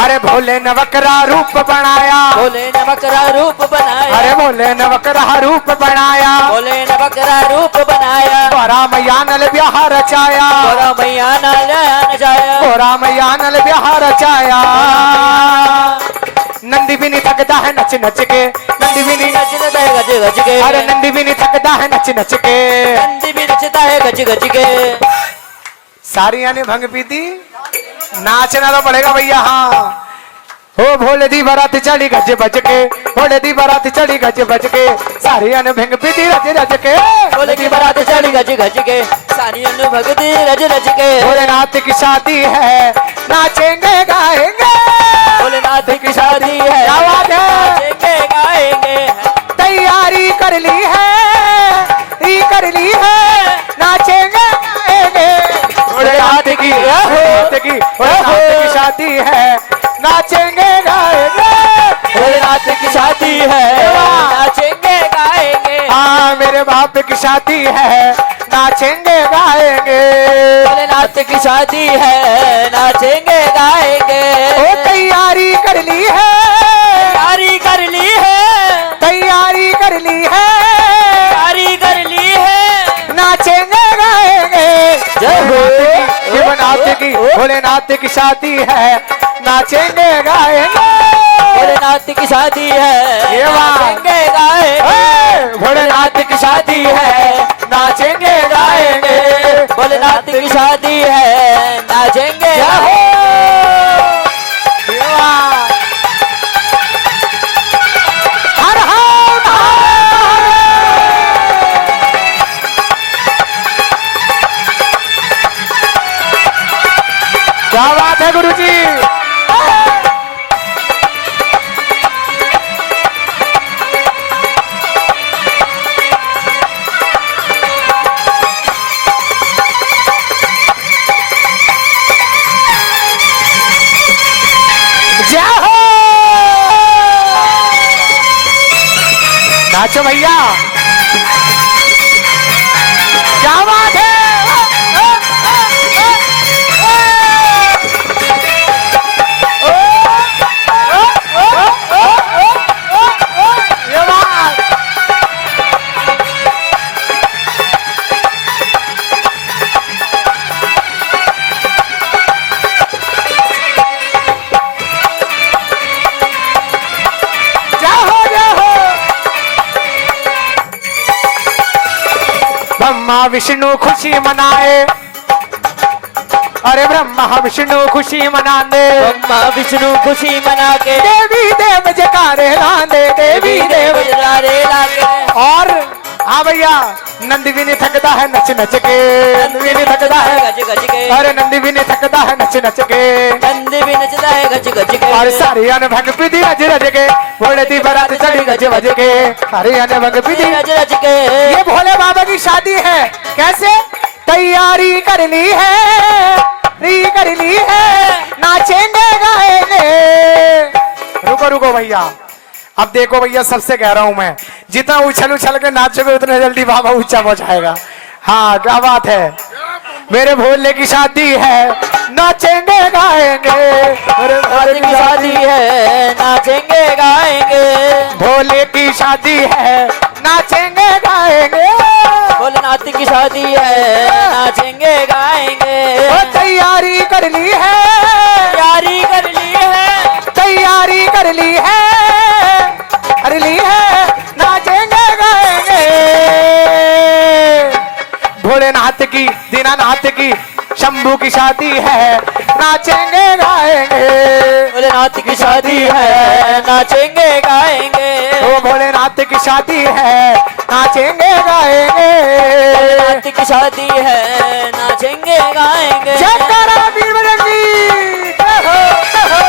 अरे भोले ने बकरा रूप बनाया, भोले ने बकरा रूप बनाया, अरे भोले ने बकरा रूप बनाया, भोले ने बकरा रूप बनाया, गोरा मैया नल ब्याह रचाया, गोरा मैया नारायण जाया, गोरा मैया नल ब्याह रचाया। नंदी भी नहीं थकता है नच नच के, नंदी भी नहीं, नचता है गज गज के, अरे नंदी भी नहीं थकता है नच नच के। नंदी भी नचता है गज गज के, सारी आने भंग पीती, नाचना तो पड़ेगा भैया। हाँ हो भोले दी बारात चढ़ी गज बज के, भोले दी बारात चढ़ी गज बज के, सारी आने भंग पीती रज रज के। भोले की बारात चढ़ी गज गज के, सारी भगती रज रज के, भोलेनाथ की शादी है, नाचेंगे गाएंगे, भोलेनाथ की शादी है, क्या बात है। नाचेंगे गाएंगे, तैयारी कर ली है, नाचेंगे गाएंगे। भोलेनाथ की शादी है, नाचेंगे गाएंगे। भोलेनाथ की शादी है, नाचेंगे गाएंगे, हाँ मेरे बाप की शादी है, नाचेंगे गाएंगे। भोलेनाथ की शादी है, नाचेंगे गाएंगे, ओ तैयारी कर ली है, तैयारी कर ली है, तैयारी कर ली है, तैयारी कर ली है, नाचेंगे गाएंगे। जय हो। भोलेनाथ की शादी है, नाचेंगे गाएंगे। भोलेनाथ की शादी है, ये वाह। नाचेंगे गाएंगे, ए, भोलेनाथ की शादी है, नाचेंगे गाएंगे। भोलेनाथ की शादी है, नाचेंगे जय हो। ये वाह। हर हर महादेव। क्या बात है गुरुजी। जय हो। नाचो भैया, क्या बात है। ये बात। जय हो जय हो। ब्रह्मा विष्णु खुशी मनाए, अरे ब्रह्मा विष्णु खुशी मनाने, ब्रह्मा विष्णु खुशी मना के, देवी देव जयकारे लांदे, देवी देव। जयकारे लागे, और हाँ भैया, नंदी भी नहीं थकता है नच नच के, नंदी भी नहीं थकता है गज गज के, अरे नंदी भी नहीं थकता है नच नच के, नंदी भी नचता है गज गज के, और सारी अन भंग पीती रज रज के, भोले दी बारात चढ़ी गज बज के, सारी अन भंग पीती गज गज के। ये भोले बाबा की शादी है। कैसे? तैयारी कर ली है, नाचेंगे गाएंगे। रुको रुको भैया, अब देखो भैया, सबसे कह रहा हूं मैं, जितना उछल उछल के नाचोगे उतना जल्दी बाबा ऊंचा पहुंचाएगा। हाँ, क्या बात है, मेरे भोले की शादी है, नाचेंगे गाएंगे। मेरे भोले की शादी है, नाचेंगे गाएंगे, भोले की शादी है, नाचेंगे गाएंगे। भोलेनाथ की शादी है, नाचेंगे गाएंगे। ओ तैयारी कर ली है, तैयारी कर ली है, तैयारी कर ली है, कर ली है, नाचेंगे गाएंगे। भोलेनाथ की, दीनानाथ की, शंभू की शादी है, नाचेंगे गाएंगे। भोलेनाथ की शादी है, नाचेंगे गाएंगे। ओ भोलेनाथ की शादी है, नाचेंगे गाएंगे। भोलेनाथ की शादी है, नाचेंगे गाएंगे। जयकारा वीर बजरंगी, जय हो, जय हो।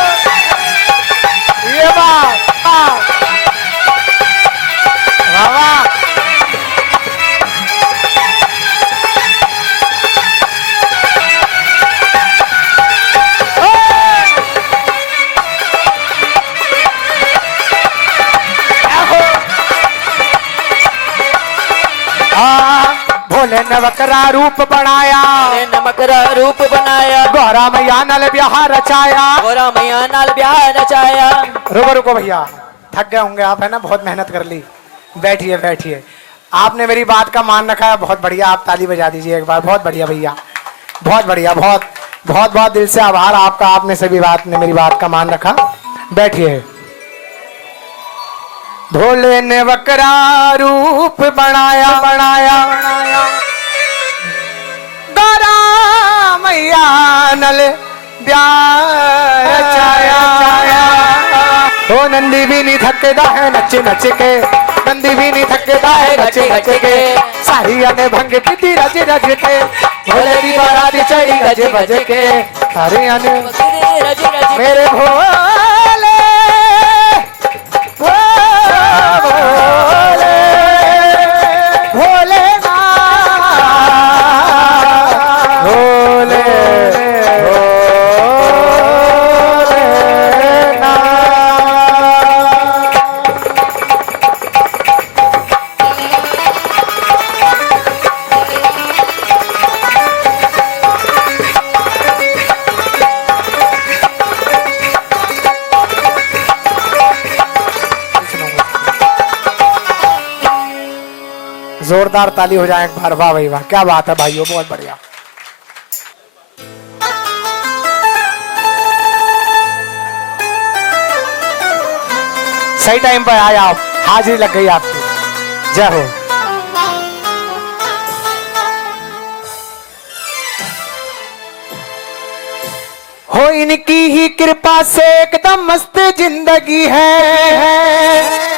ये बात वाह, भोले ने बकरा रूप बनाया, नमकरा रूप बनाया, गौरा मैया नल ब्याह रचाया। गोरा मैया नाल ब्याह रचाया। रुको रुको भैया, थक गए होंगे आप, है ना, बहुत मेहनत कर ली। बैठिए बैठिए, आपने मेरी बात का मान रखा है, बहुत बढ़िया। आप ताली बजा दीजिए एक बार, बहुत बढ़िया भैया, बहुत बढ़िया, बहुत बहुत बहुत दिल से आभार आपका, आपने सभी बात ने मेरी बात का मान रखा। बैठिए। भोले ने बकरा रूप बनाया, गौरा मैया नल ब्याह रचाया। ओ नंदी भी नहीं थकता है नच नच के, नंदी भी नहीं थकता है नच नच के, सारिया ने भंग पीती रज रज के, भोले की बारात चढ़ी गज बज के, सारिया ने रज रज मेरे भोले भोले भोले भोले जोरदार ताली हो जाए एक बार। वाह भाई वाह, क्या बात है भाइयों, बहुत बढ़िया। सही टाइम पर आए आप, हाजिरी लग गई आपकी। जय हो। हो इनकी ही कृपा से एकदम मस्त जिंदगी है,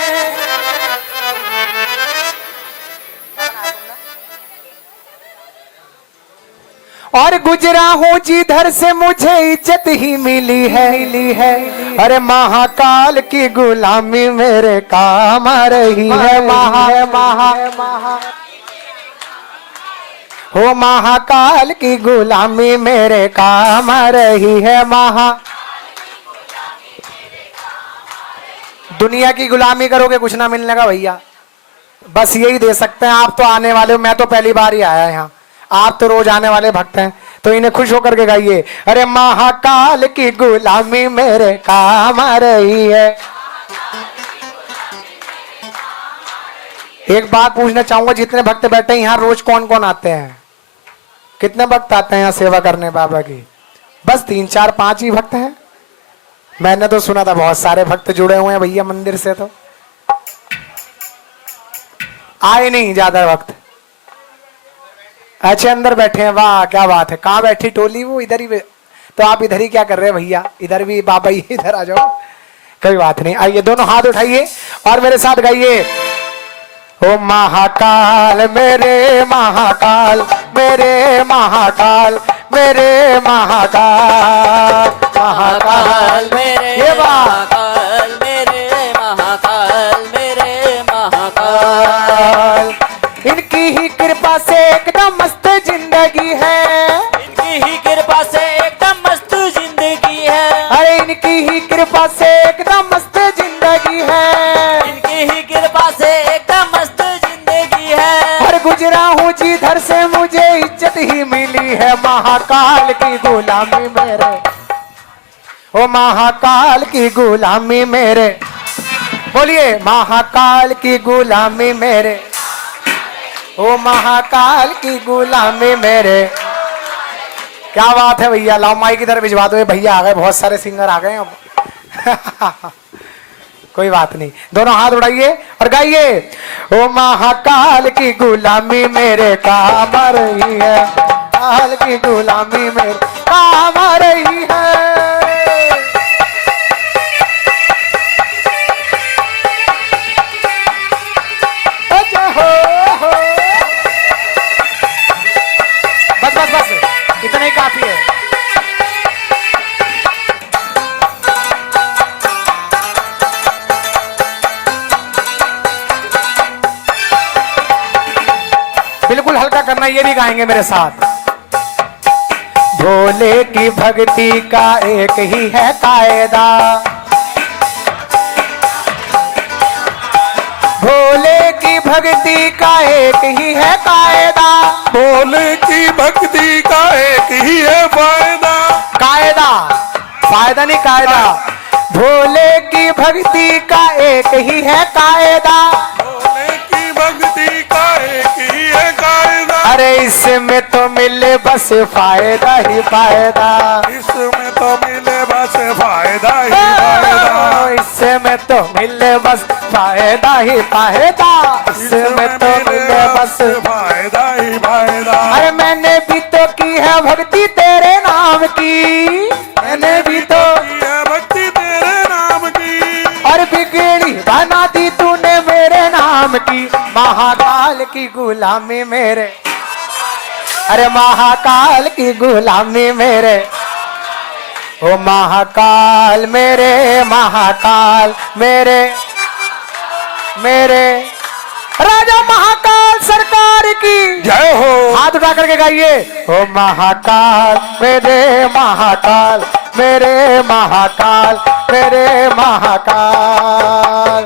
और गुजरा हूँ जिधर से मुझे इज्जत ही मिली है। अरे महाकाल की गुलामी मेरे काम आ रही है। हो महाकाल की गुलामी मेरे काम आ रही है। दुनिया की गुलामी करोगे कुछ ना मिलने का भैया, बस यही दे सकते हैं आप। तो आने वाले हो, मैं तो पहली बार ही आया यहाँ, आप तो रोज आने वाले भक्त हैं, तो इन्हें खुश होकर के गाइए। अरे महाकाल की गुलामी मेरे काम आ रही है। एक बात पूछना चाहूंगा, जितने भक्त बैठे हैं यहाँ रोज कौन कौन आते हैं? कितने भक्त आते हैं यहाँ सेवा करने बाबा की? बस 3 4 5 ही भक्त हैं। मैंने तो सुना था बहुत सारे भक्त जुड़े हुए हैं भैया मंदिर से, तो आए नहीं ज्यादा भक्त। अच्छे अंदर बैठे हैं, वाह क्या बात है। कहाँ बैठी टोली? वो इधर ही। तो आप इधर ही क्या कर रहे हैं भैया? इधर भी बाबा ही, इधर आ जाओ, कोई बात नहीं। आइए दोनों हाथ उठाइए और मेरे साथ गाइए। ओ महाकाल मेरे महाकाल मेरे महाकाल मेरे महाकाल महाकाल मेरे ये बात महाकाल मेरे महाकाल मेरे महाकाल। इनकी ही कृपा से एकदम मस्त जिंदगी है। इनकी ही कृपा से एकदम मस्त जिंदगी है। अरे इनकी ही कृपा से एकदम मस्त जिंदगी है। इनकी ही कृपा से एकदम मस्त जिंदगी है। और गुजरा हूँ जिधर से मुझे इज्जत ही मिली है। महाकाल की गुलामी मेरे, ओ महाकाल की गुलामी मेरे, बोलिए महाकाल की गुलामी मेरे, ओ महाकाल की गुलामी मेरे। क्या बात है भैया, लाओ माइक इधर भिजवा दो। ये भैया आ गए, बहुत सारे सिंगर आ गए अब कोई बात नहीं, दोनों हाथ उड़ाइए और गाइए। ओ महाकाल की गुलामी मेरे काम आ रही है। काल की गुलामी मेरे काम आ रही है। बस बस बस, इतना ही काफी है। बिल्कुल हल्का करना, ये भी गाएंगे मेरे साथ। भोले की भक्ति का एक ही है कायदा। भोले की भक्ति का एक ही है कायदा। भोले की भक्ति का एक ही है फायदा। कायदा, फायदा नहीं कायदा। भोले की भक्ति का एक ही है कायदा। भोले की भक्ति का एक ही है कायदा। अरे इसमें तो मिले बस फायदा ही फायदा। इसमें तो मिले बस फायदा ही फायदा। इसमें तो मिले बस फायदा ही फायदा। इसमें तो मिले बस फायदा ही फायदा। अरे मैंने भी तो की है भक्ति तेरे नाम की। मैंने भी तो ये भक्ति तेरे नाम की। और बिगड़ी बना दी तूने मेरे नाम की। महाकाल की गुलामी मेरे, अरे महाकाल की गुलामी मेरे, ओ महाकाल मेरे महाकाल मेरे मेरे राजा महाकाल सरकार की जय हो। हाथ उठा करके गाइए। ओ महाकाल मेरे महाकाल मेरे महाकाल मेरे महाकाल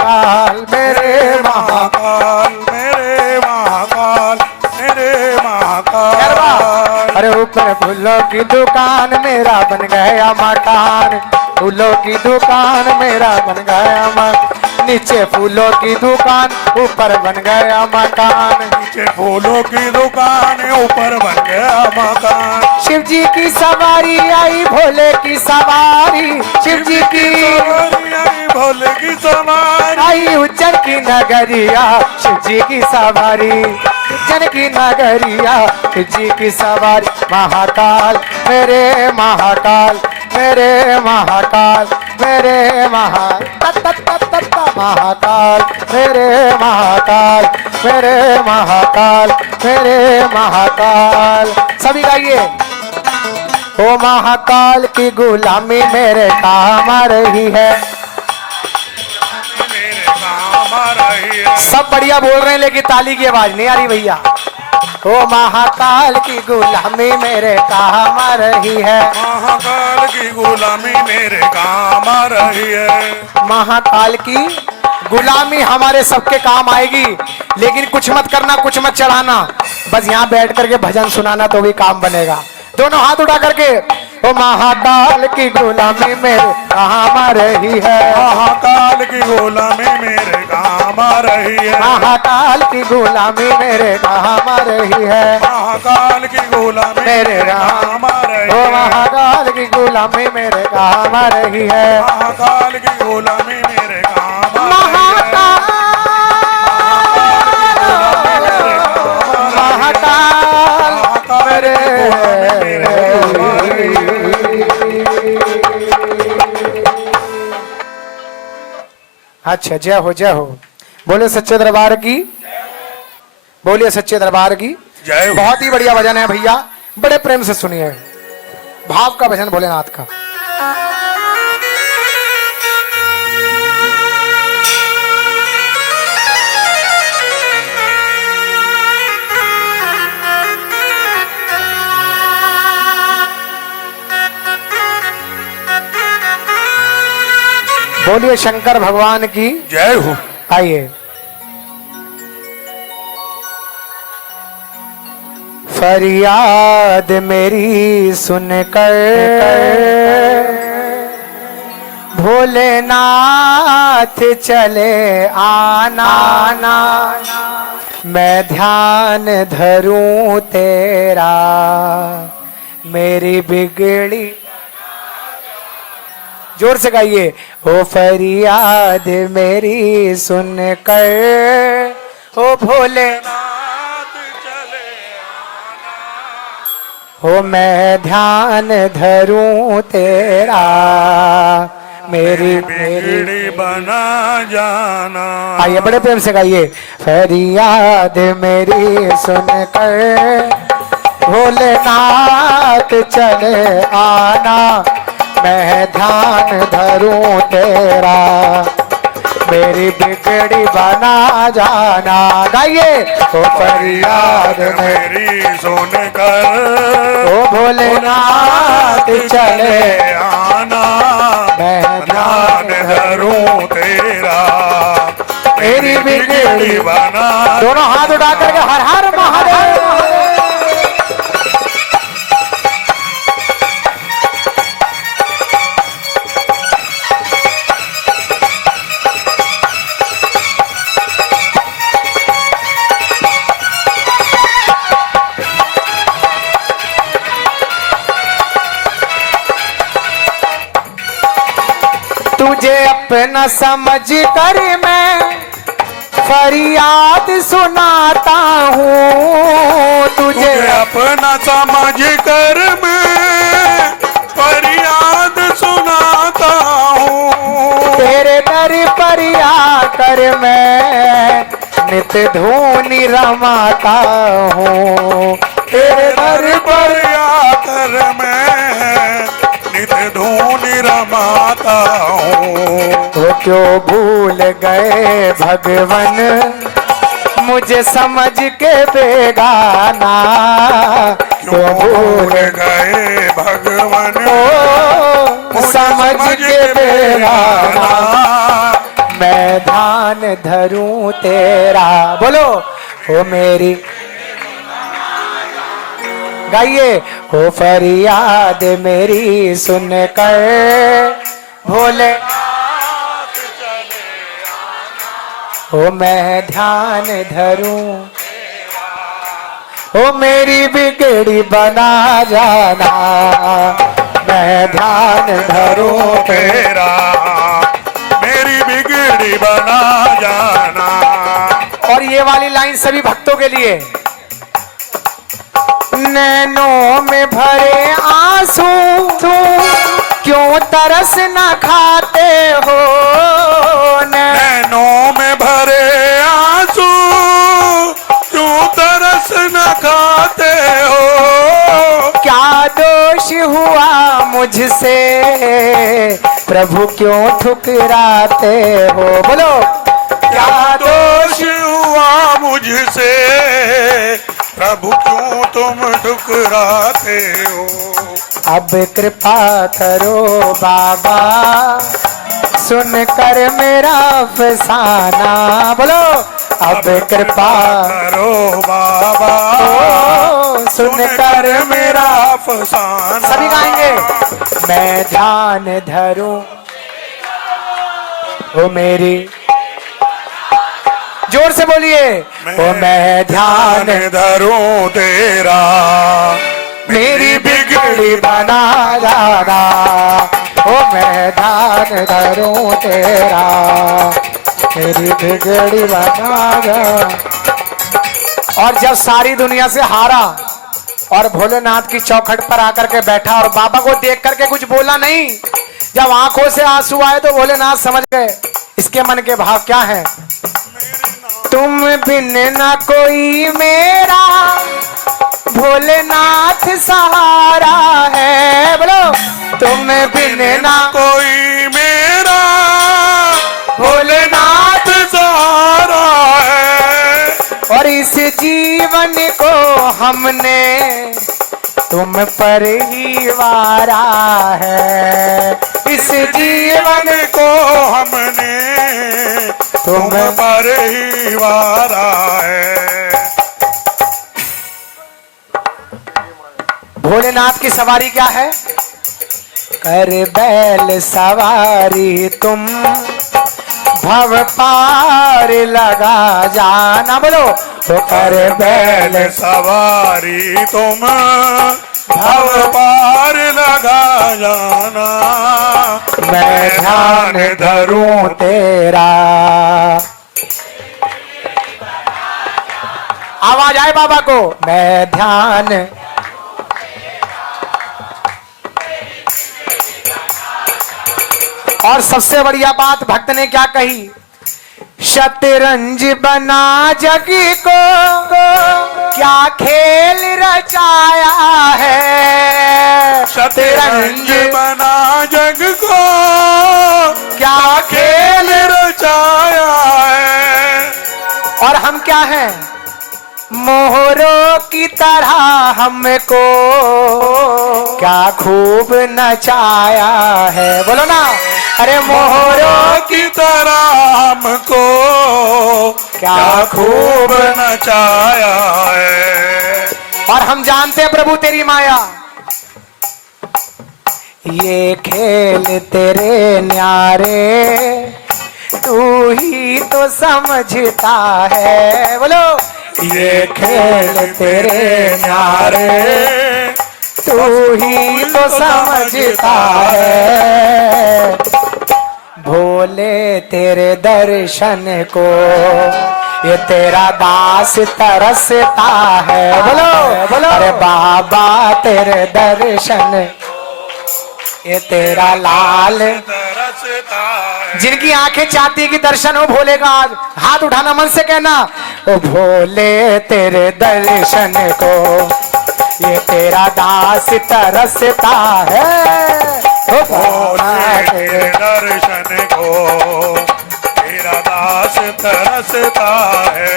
काल मेरे महाकाल मेरे महाकाल मेरे महाकाल। अरे ऊपर फूलों की दुकान मेरा बन गया मकान। फूलों की दुकान मेरा बन गया मकान। नीचे फूलों की दुकान ऊपर बन गया मकान। नीचे फूलों की दुकान ऊपर बन गया मकान। शिव जी की सवारी आई भोले की सवारी। शिव जी की सवारी आई भोले की सवारी। आई उज्जैन की नगरिया। शिव जी की सवारी उज्जैन की नगरिया। शिव जी की सवारी। महाकाल मेरे महाकाल मेरे महाकाल मेरे महाकाल मेरे महाकाल मेरे महाकाल मेरे महाकाल। सभी गाइए। ओ महाकाल की गुलामी मेरे काम आ रही है। मेरे काम आ रही है। सब बढ़िया बोल रहे हैं लेकिन ताली की आवाज नहीं आ रही भैया। ओ महाकाल की गुलामी मेरे काम आ रही है। महाकाल की गुलामी मेरे काम आ रही है। महाकाल की गुलामी हमारे सबके काम आएगी, लेकिन कुछ मत करना, कुछ मत चढ़ाना, बस यहाँ बैठ करके भजन सुनाना तो भी काम बनेगा। दोनों हाथ उठा करके। ओ महाकाल की गुलामी मेरे काम आ रही है। महाकाल की गुलामी मेरे काम आ रही है। महाकाल की गुलामी मेरे काम आ रही है। महाकाल की गुलामी मेरे काम आ रही ओ है। महाकाल की गुलामी मेरे काम आ रही है। महाकाल की गुलामी मेरे काम आ रही है। महाकाल मेरे अच्छा, जय हो जय हो। बोले सच्चे दरबार की, बोलिए सच्चे दरबार की जय हो। बहुत ही बढ़िया भजन है भैया, बड़े प्रेम से सुनिए, भाव का भजन भोलेनाथ का। बोलिए शंकर भगवान की जय हो। आइए। फरियाद मेरी सुनकर भोलेनाथ चले आना, मैं ध्यान धरूं तेरा, मेरी बिगड़ी, जोर से गाइए। ओ फरियाद मेरी सुनकर, ओ भोले हो मैं ध्यान धरूं तेरा, मेरी बिगड़ी बना जाना। आइए बड़े प्रेम से गाइए। फरियाद मेरी सुनकर भोलेनाथ चले आना, मैं ध्यान धरूं तेरा, मेरी बिगड़ी बना जाना। गाइए। ओ फरियाद मेरी सुनकर ओ भोलेनाथ चले आना, मैं ध्यान धरूं तेरा, मेरी बिगड़ी बना। दोनों हाथ उठा करके हर हर महादेव। तुझे अपना समझ कर मैं फरियाद सुनाता हूँ, तुझे अपना समझ कर मैं फरियाद सुनाता हूँ। तेरे दर पर आकर मैं नित धूनी रमाता हूँ, तेरे दर पर आकर मैं नित धूनी रमाता हूँ। तो क्यों भूल गए भगवन मुझे समझ के बेगाना, क्यों भूल गए भगवान ओ समझ के बेगाना, मैं ध्यान धरूं तेरा। बोलो ओ मेरी, गाइए। ओ फरियाद मेरी सुनकर भोले, ओ मैं ध्यान धरूं, ओ मेरी बिगड़ी बना जाना, मैं ध्यान धरूं तेरा, मेरी बिगड़ी बना जाना। और ये वाली लाइन सभी भक्तों के लिए। नैनों में भरे आंसू क्यों तरस न खाते हो, नैनों में भरे आंसू क्यों तरस न खाते हो। क्या दोष हुआ मुझसे प्रभु क्यों ठुकराते हो। बोलो क्या दोष हुआ मुझसे प्रभु क्यों तुम ठुकराते हो। अब कृपा करो बाबा सुनकर मेरा अफसाना। बोलो अब कृपा करो बाबा सुनकर मेरा अफसाना। सभी गाएंगे। मैं ध्यान धरूं ओ मेरी, जोर से बोलिए। ओ मैं ध्यान धरूं तेरा, मेरी बिगड़ी बना जाना। ओ मैं ध्यान धरूं तेरा, मेरी बिगड़ी बना जाना। और जब सारी दुनिया से हारा और भोलेनाथ की चौखट पर आकर के बैठा और बाबा को देख करके कुछ बोला नहीं, जब आंखों से आंसू आए तो भोलेनाथ समझ गए इसके मन के भाव क्या है। तुम बिन न कोई मेरा भोलेनाथ सहारा है। बोलो तुम बिन न कोई मेरा भोलेनाथ सहारा है। और इस जीवन को हमने तुम पर ही वारा है। इस जीवन को हमने तुम पर ही वारा है। भोलेनाथ की सवारी क्या है? कर बैल सवारी तुम भव पार लगा जाना। बोलो तो कर बैल सवारी तुम भव पार लगा जाना। मैं ध्यान धरूं तेरा। आवाज आए बाबा को। मैं ध्यान और सबसे बढ़िया बात भक्त ने क्या कही? शतरंज बना जग को क्या खेल रचाया है। शतरंज बना जग को क्या खेल रचाया है। और हम क्या हैं? मोहरों की तरह हमको क्या खूब नचाया है। बोलो ना। अरे मोहरों की तरह हमको क्या खूब नचाया है। और हम जानते हैं प्रभु तेरी माया। ये खेल तेरे न्यारे तू ही तो समझता है। बोलो ये खेल तेरे न्यारे तू ही तो समझता है। भोले तेरे दर्शन को ये तेरा दास तरसता है। बोलो बोलो। अरे बाबा तेरे दर्शन ये तेरा लाल तरसता है। जिनकी आंखें चाहती है कि दर्शन हो भोले का, आज हाथ उठाना, मन से कहना ओ भोले तेरे दर्शन को ये तेरा दास तरसता है। ओ भोले तेरे दर्शन को तेरा दास तरसता है।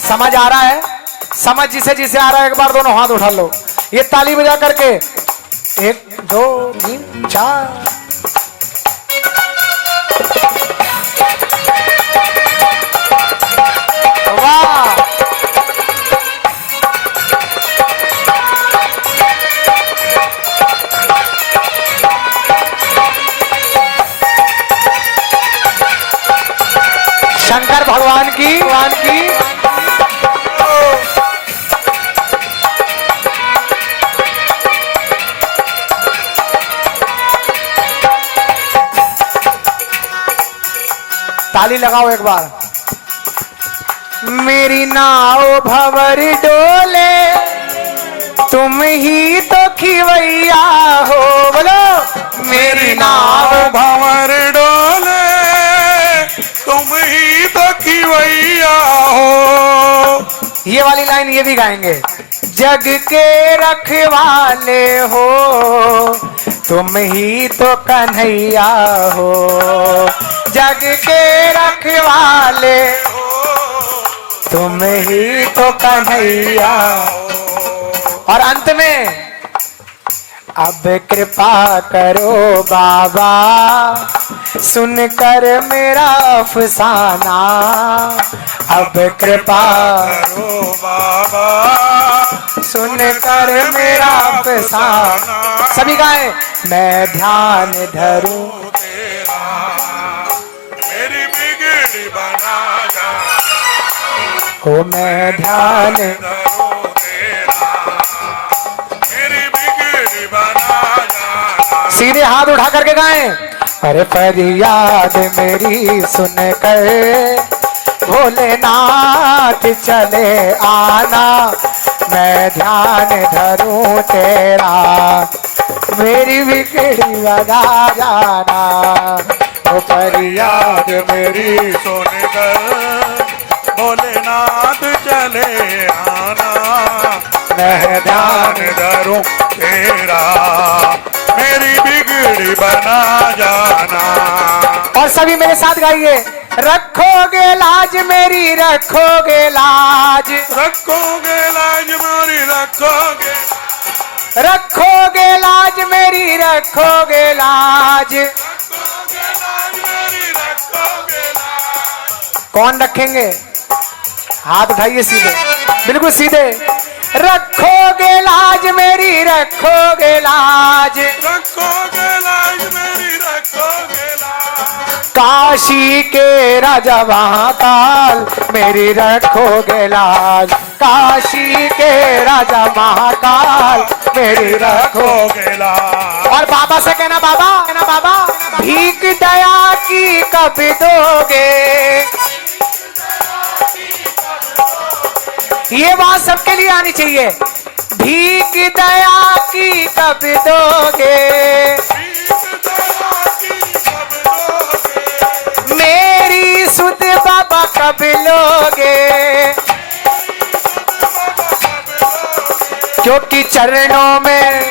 समझ आ रहा है? समझ जिसे जिसे आ रहा है एक बार दोनों हाथ उठा लो। ये ताली बजा करके 1 2 3 4। वाह। शंकर भगवान की ताली लगाओ एक बार। मेरी नाव भंवर डोले तुम ही तो खिवैया हो। बोलो मेरी नाव भंवर डोले तुम ही तो खिवैया हो। ये वाली लाइन ये भी गाएंगे। जग के रखवाले हो तुम ही तो कन्हैया हो। जग के रखवाले तुम ही तो कन्हैया। और अंत में अब कृपा करो बाबा सुनकर मेरा अफसाना। अब कृपा करो बाबा सुनकर मेरा अफसाना। सभी गाएं। मैं ध्यान धरूं तेरा मेरी बिगड़ी बना जा। हो मैं ध्यान धरो तेरा मेरी बिगड़ी बना जा। सीधे हाथ उठा करके गाएं। अरे फरियाद मेरी सुनकर भोलेनाथ चले आना। मैं ध्यान धरूं तेरा मेरी बिगड़ी बना जाना। पर याद मेरी सुनकर भोलेनाथ चले आना, मैं ध्यान धरूं तेरा मेरी बिगड़ी बना जाना। और सभी मेरे साथ गाइए, रखोगे लाज मेरी रखोगे लाज, रखोगे लाज मेरी रखोगे, रखोगे लाज मेरी रखोगे लाज। रखोगे लाज मेरी रखोगे लाज। कौन रखेंगे? हाथ उठाइए सीधे, बिल्कुल सीधे। रखोगे लाज मेरी रखोगे लाज, रखोगे लाज मेरी रखोगे लाज। काशी के राजा महाकाल मेरी रखोगे लाज, काशी के राजा महाकाल मेरी रखोगे लाज। और बाबा से कहना बाबा भीख दया की कब दोगे? ये बात सबके लिए आनी चाहिए। भीख दया की कब दोगे? मेरी सुध बाबा कब लोगे? क्योंकि चरणों में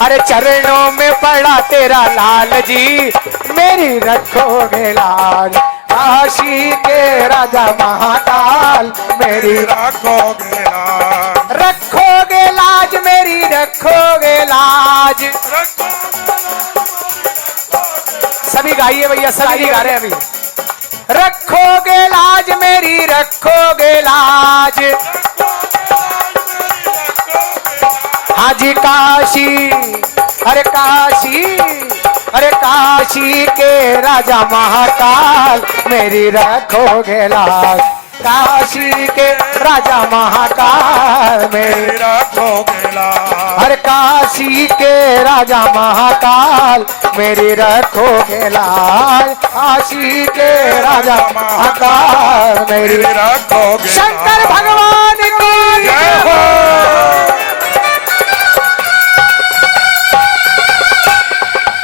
अरे चरणों में पड़ा तेरा लाल जी, मेरी रखोगे लाज। काशी के राजा महाकाल मेरी रखोगे लाज, रखोगे लाज मेरी रखोगे लाज। सभी गाइए भैया, सभी गा रहे हैं अभी। रखोगे लाज मेरी रखोगे लाज। हाजी काशी अरे काशी के राजा महाकाल मेरी रखोगे लाज। काशी के राजा महाकाल मेरी रखोगे लाज। अरे काशी के राजा महाकाल मेरी रखोगे लाज। काशी के राजा महाकाल मेरी रखोगे। शंकर भगवान की जय हो।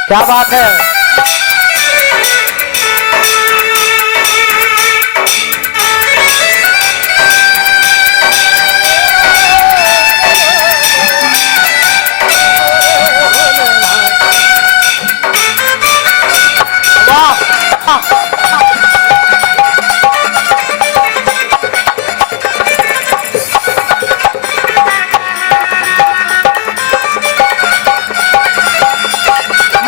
क्या बात है।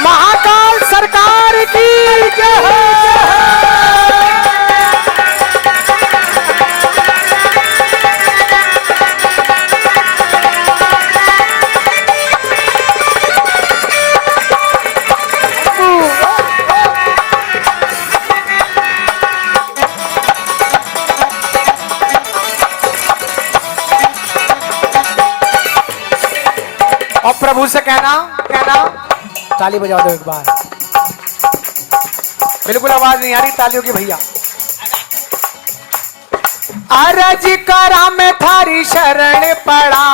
महाकाल सरकार की जय हो। और प्रभु से कहना ताली बजा दो एक बार। बिल्कुल आवाज नहीं आ रही तालियों की भैया। अरज करा मैं थारी शरण पड़ा,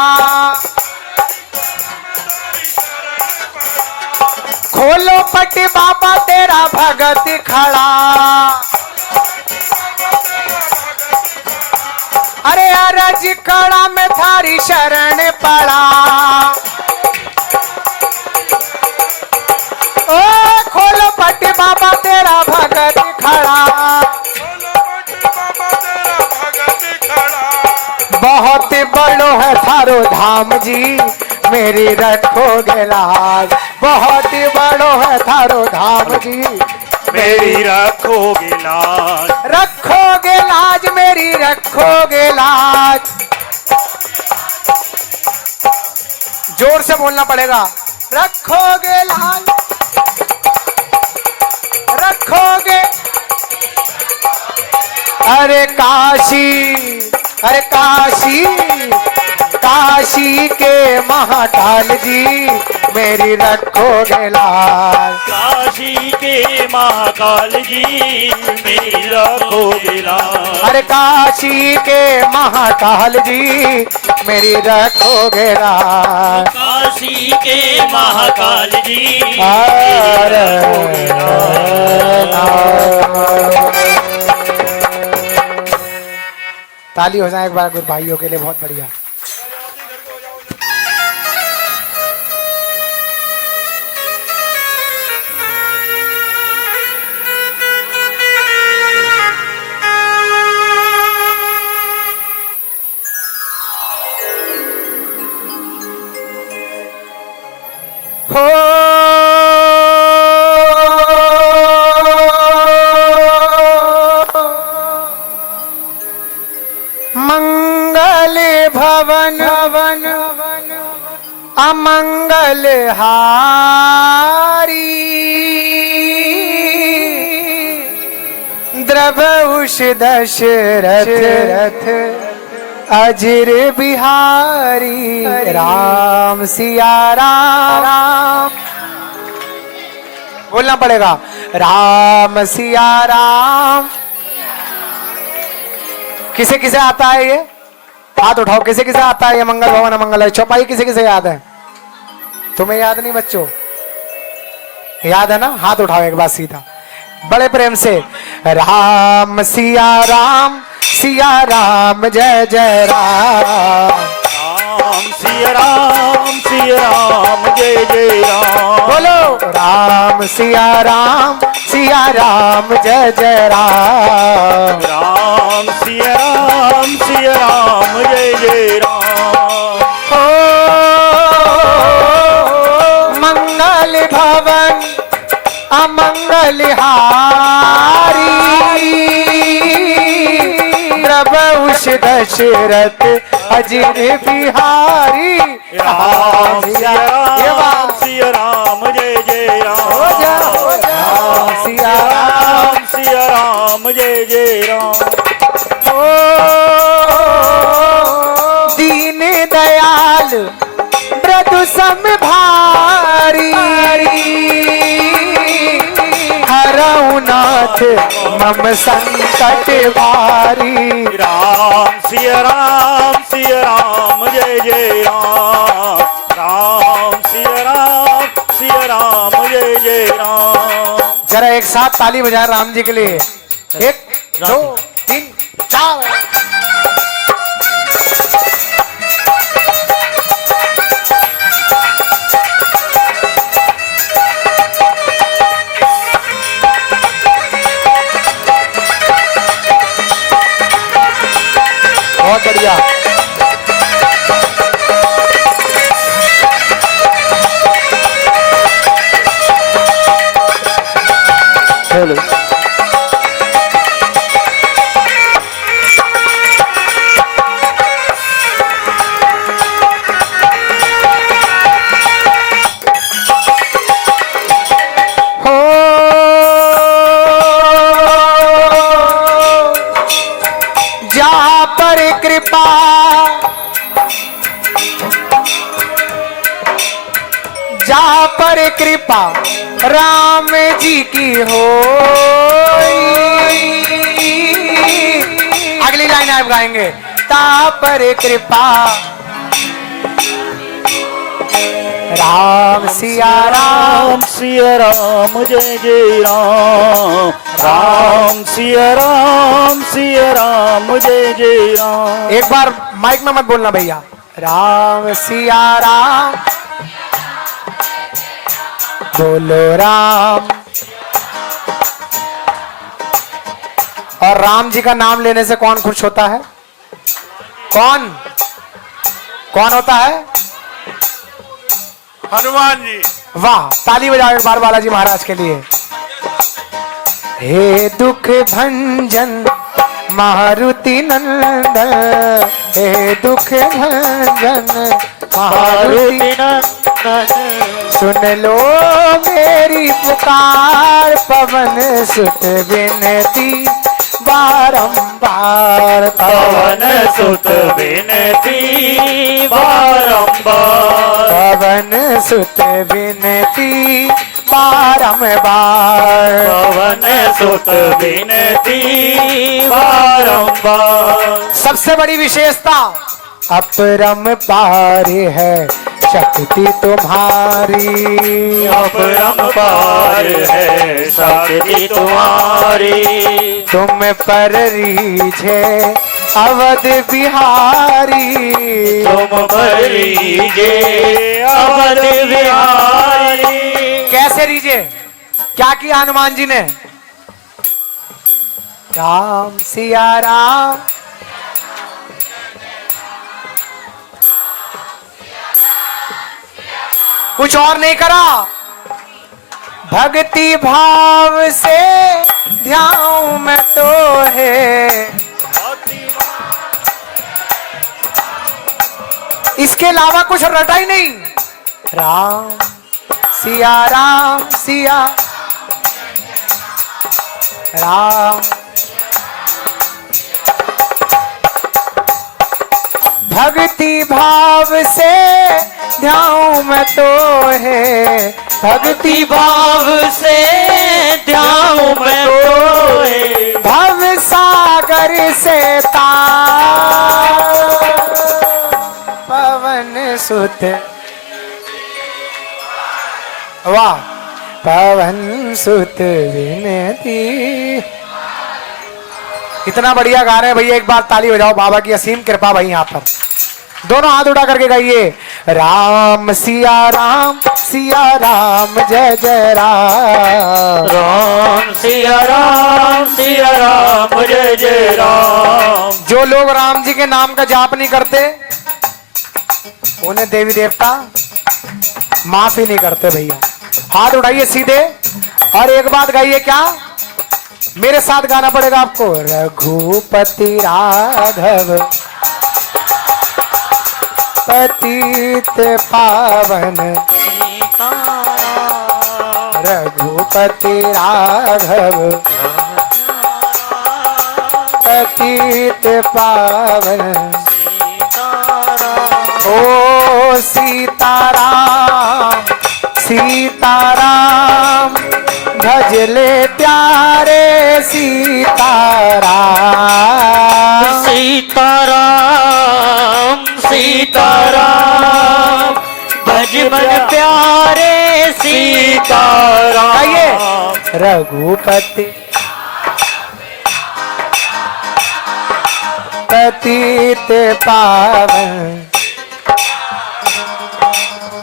खोलो पट बाबा तेरा भगत खड़ा। अरे अरज करा मैं थारी शरण पड़ा, ओ खोलो पट बाबा तेरा भगत खड़ा। बहुत बड़ो है थारो धाम जी, मेरी रखोगे लाज। बहुत बड़ो है थारो धाम जी, मेरी रखोगे लाज। रखोगे लाज मेरी रखोगे लाज। जोर से बोलना पड़ेगा। रखोगे लाज, रखोगे। अरे काशी काशी के महाकाल जी, मेरी रखोगे लाज। काशी के महाकाल जी मेरी रखोगे लाज। अरे काशी के महाकाल जी, मेरी रखोगे लाज। काशी के महाकाल जी ताली हो जाए एक बार गुरु भाइयों के लिए, बहुत बढ़िया। हो मंगल भवन अमंगल हारी द्रवहुष दशरथ अजिर बिहारी राम सिया राम, बोलना पड़ेगा राम सिया राम। किसे किसे आता है ये? हाथ उठाओ, किसे किसे आता है ये मंगल भवन अमंगल है? चौपाई किसे किसे याद है? तुम्हें याद नहीं बच्चों? याद है ना? हाथ उठाओ एक बार सीधा बड़े प्रेम से। राम सिया राम जय जय राम। राम सिया राम जय जय राम। बोलो राम सिया राम जय जय राम। राम सिया राम जय जय राम। ओ मंगल भवन अमंगल हारी द्रवहुष दशरथ अजिर बिहारी राम सिया राम जय जय राम। राम सिया राम जय जय राम। दीन दयाल मृदु सम भारी हरऊ नाथ मम संकट भारी। राम सिया राम जय जय राम। राम सिया राम जय जय राम। जरा एक साथ ताली बजाए राम जी के लिए। 1 2 3 4। बहुत बढ़िया। बोलो हो जहाँ पर कृपा जहाँ पर कृपा राम जी की हो। अगली लाइन आप गाएंगे। ता पर कृपा राम सिया राम जय जय राम। राम सिया राम जय जय राम। एक बार माइक में मत बोलना भैया। राम सिया राम बोलो राम। और राम जी का नाम लेने से कौन खुश होता है? कौन होता है? हनुमान जी। वाह, ताली बजाओ एक बार बालाजी महाराज के लिए। हे दुख भंजन मारुति नंदन, हे दुख भंजन मारुति नंदन, सुन लो मेरी पुकार, पवन सुत विनती बारंबार, पवन सुत विनती बारंबार, पवन सुत विनती बारंबार, पवन सुत विनती बारंबार। सबसे बड़ी विशेषता अपरम पार है शक्ति तुम्हारी अपरंपार है शक्ति तुम्हारी। तुम पर रीझे अवध बिहारी तुम पर रीझे अवध बिहारी। कैसे रीझे? क्या किया हनुमान जी ने? राम सिया राम कुछ और नहीं करा। भक्ति भाव से ध्यान में तो है, इसके अलावा कुछ रटा ही नहीं। राम सिया राम सिया राम। भक्ति भाव से ध्यान में तो है, भक्ति भाव से ध्यान में तो है। भव सागर से तार पवन सुत, वाह, पवन सुत विनती। इतना बढ़िया गा रहे हैं भैया, एक बार ताली बजाओ। बाबा की असीम कृपा भाई यहाँ पर। दोनों हाथ उठा करके गाइए। राम सिया राम जय जय राम। राम सिया राम जय जय राम। जो लोग राम जी के नाम का जाप नहीं करते उन्हें देवी देवता माफ ही नहीं करते भैया। हाथ उठाइए सीधे और एक बात गाइए। क्या? मेरे साथ गाना पड़ेगा आपको। रघुपति राघव पतित पावन, रघुपति राघव पतित पावन। ओ सीताराम सीताराम भजले प्यारे सीताराम। सीताराम सीताराम भज मन प्यारे सीताराम। आइए। रघुपति पतित पावन,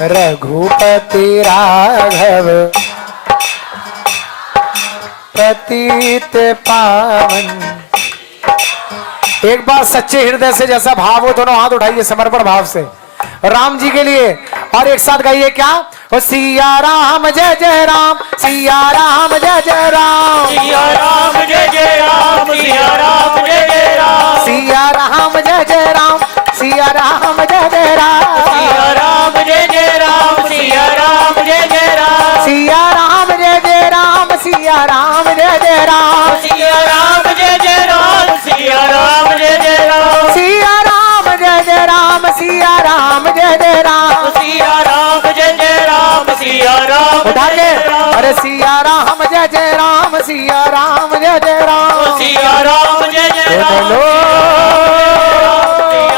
रघुपति राघव पतित पावन। एक बार सच्चे हृदय से जैसा भाव हो दोनों हाथ उठाइए समर्पण भाव से राम जी के लिए और एक साथ गाइए। क्या? ओ सिया राम जय जय राम, सिया राम जय जय राम, सिया राम जय जय राम, सिया राम जय जय राम, सिया राम जय जय राम, सिया राम जय जय राम, सिया राम जय जय राम, सिया राम जय जय राम, सिया राम जय जय राम, सिया राम जय जय राम, सिया राम जय जय राम, सिया राम जय जय राम, सिया राम जय जय राम, सिया राम जय जय राम, सिया राम जय जय राम, सिया राम उठा के। अरे सिया राम जय जय राम, सिया राम जय जय राम, सिया राम जय जय राम। लो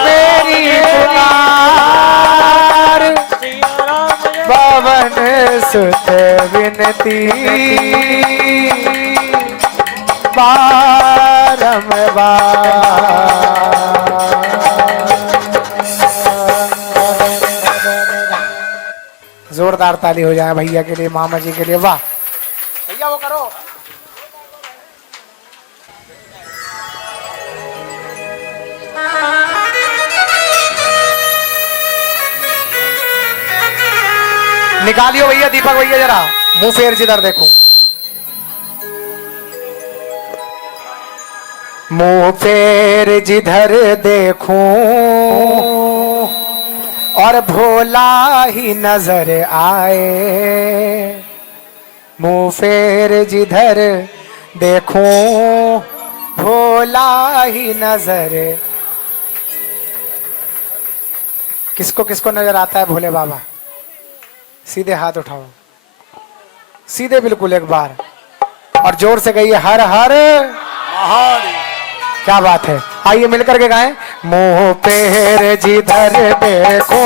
मेरी पुकार पवन सुत विनती जोरदार ताली हो जाए भैया के लिए, मामा जी के लिए। वाह भैया वो करो। निकालियो भैया दीपक भैया, जरा मुंह फेर जिधर देखूं। मुंह फेर जिधर देखूं और भोला ही नजर आए। मुंह फेर जिधर देखूं भोला ही नजर। किसको किसको नजर आता है भोले बाबा? सीधे हाथ उठाओ, सीधे बिल्कुल एक बार और जोर से कहिए हर हर महादेव। क्या बात है, आइए मिलकर के गाएं। मुंह फेर जिधर देखो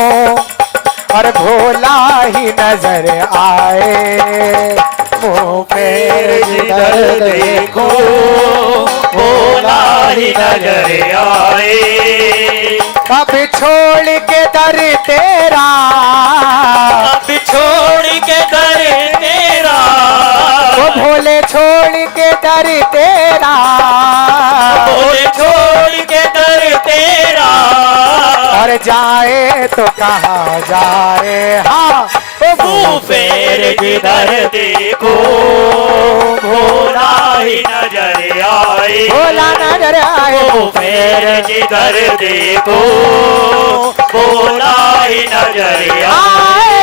और भोला ही नजर आए। मुंह फेर जिधर देखो भोला ही नजर आए। अब छोड़ के दर तेरा, अब छोड़ के दर तेरा, वो भोले छोड़ के दर तेरा, भोले छोड़ के दर तेरा। और जाए तो कहाँ जाए, हाँ मुंह फेर जिधर देखो भोला ही नजर आए। भोला नजर आए। मुंह फेर जिधर देखो भोला ही नजर आए।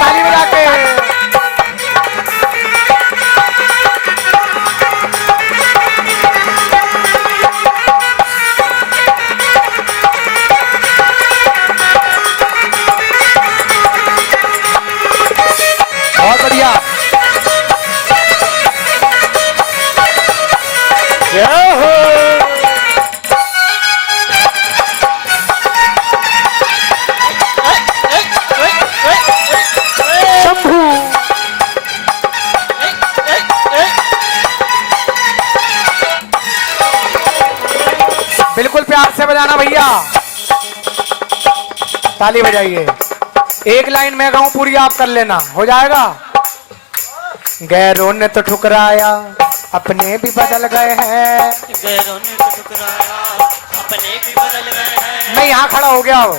ताली बजा के। बहुत बढ़िया। जय हो। शंभू। बिल्कुल प्यार से बजाना भैया, ताली बजाइए। एक लाइन मैं गाऊं, पूरी आप कर लेना, हो जाएगा। गैरों ने तो ठुकराया, अपने भी बदल गए हैं। गैरों ने तो ठुकराया, अपने भी बदल गए हैं। मैं यहाँ खड़ा हो गया हूँ,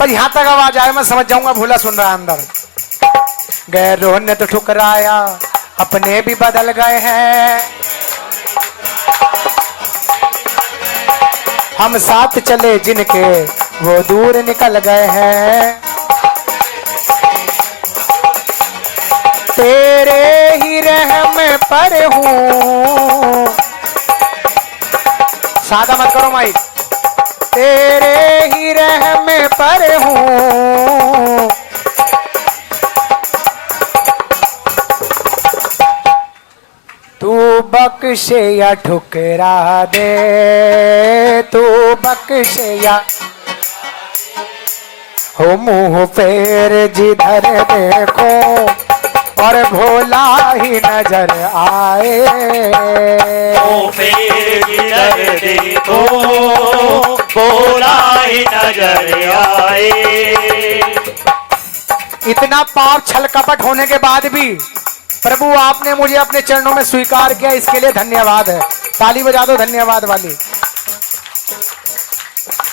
बस यहाँ तक आवाज आए मैं समझ जाऊंगा भोला सुन रहा है अंदर। गैरों ने तो ठुकराया, अपने भी बदल गए हैं। हम साथ चले जिनके, वो दूर निकल गए हैं। तेरे ही रहम पर हूँ, सादा मत करो माइक। तेरे ही रहम पर हूँ, तू बख्शे या ठुकरा दे, तू बख्शे या हो मुंह फेर जिधर देखो और भोला ही नजर आए। मुंह फेर जिधर देखो भोला ही नजर आए। इतना पाप छल कपट होने के बाद भी प्रभु आपने मुझे अपने चरणों में स्वीकार किया, इसके लिए धन्यवाद है। ताली बजा दो धन्यवाद वाली।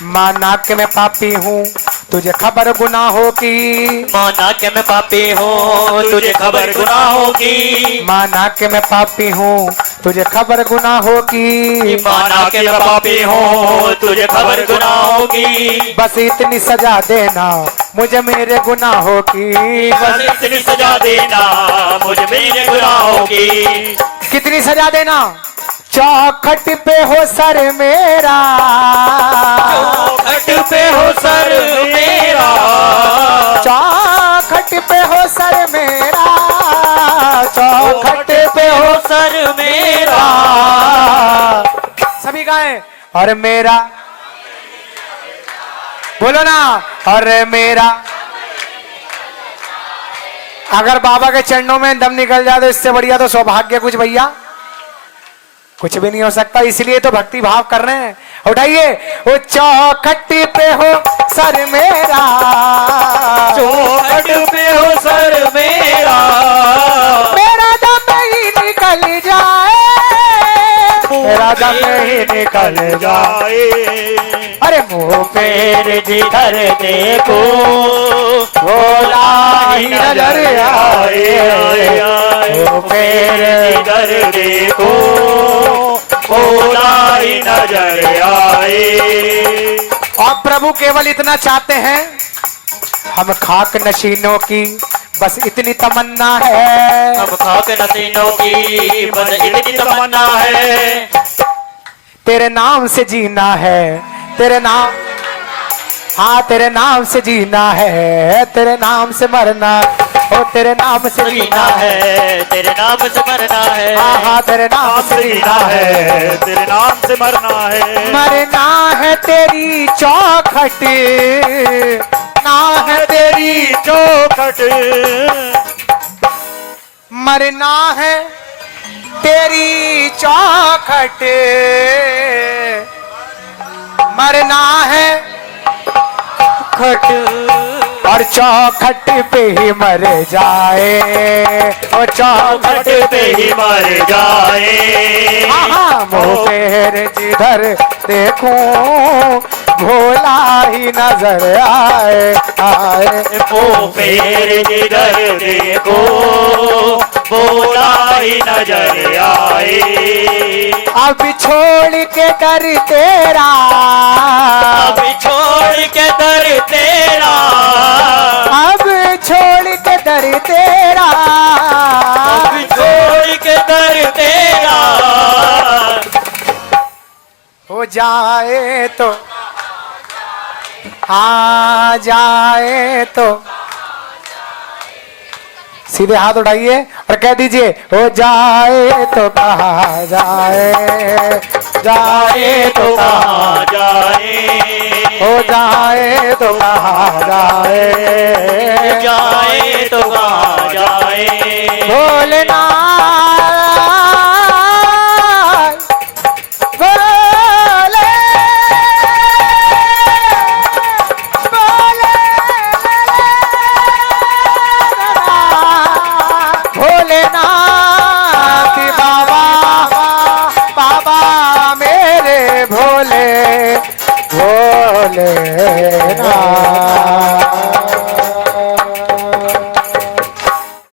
माना कि मैं पापी हूँ, तुझे खबर गुनाहों की। माना कि मैं पापी हूँ, तुझे खबर गुनाहों की। माना कि मैं पापी हूँ, तुझे खबर गुनाहों की। माना कि मैं पापी हूँ, तुझे खबर गुनाहों की। बस इतनी सजा देना मुझे मेरे गुनाहों की। बस इतनी सजा देना मुझे मेरे गुनाहों की। कितनी सजा देना? चौखट पे हो सर मेरा, चौखट पे हो सर मेरा, चौखट पे हो सर मेरा, चौखट पे हो सर मेरा। सभी गाएं। और मेरा, बोलो ना, और मेरा। अगर बाबा के चरणों में दम निकल जाए तो इससे बढ़िया तो सौभाग्य कुछ भैया कुछ भी नहीं हो सकता। इसलिए तो भक्ति भाव कर रहे हैं। उठाइए, वो चौखट पे हो सर मेरा, चौखट पे हो सर मेरा, मेरा दम ही निकल जाए, मेरा दम ही निकल जाए। अरे मुंह फेर जिधर देखो भोला ही नजर आए। मुंह फेर जिधर देखो भोला ही नजर आए। और प्रभु केवल इतना चाहते हैं, हम खाक नशीनों की बस इतनी तमन्ना है। हम खाक नसीनों की बस इतनी तमन्ना है। तेरे नाम से जीना है, तेरे नाम, हाँ तेरे नाम से जीना है, तेरे नाम से मरना, ओ तेरे नाम से जीना है, तेरे नाम से मरना है। हाँ हाँ तेरे नाम से जीना है, तेरे नाम से मरना है। मरना है तेरी चौखट, मरना है तेरी चौखट मरना है तेरी चौखट मरना है खट और चौखट पे ही मर जाए और खट पे ही मर जाए हाँ मुँह फेर जिधर देखूं भोला ही नजर आए आए ओ फेर जिधर देखो बोला ही नजर आए अब छोड़ के कर तेरा अब छोड़ के दर तेरा अब छोड़ के दर तेरा अब छोड़ के दर तेरा हो जाए तो हाँ जाए तो सीधे हाथ उठाइए और कह दीजिए हो जाए तो कहा जाए जाए तो कहाँ जाए हो जाए तो कहा जाए जाए तो कहाँ जाए भोलेनाथ भोले भोलेनाथ बाबा बाबा मेरे भोले भोलेनाथ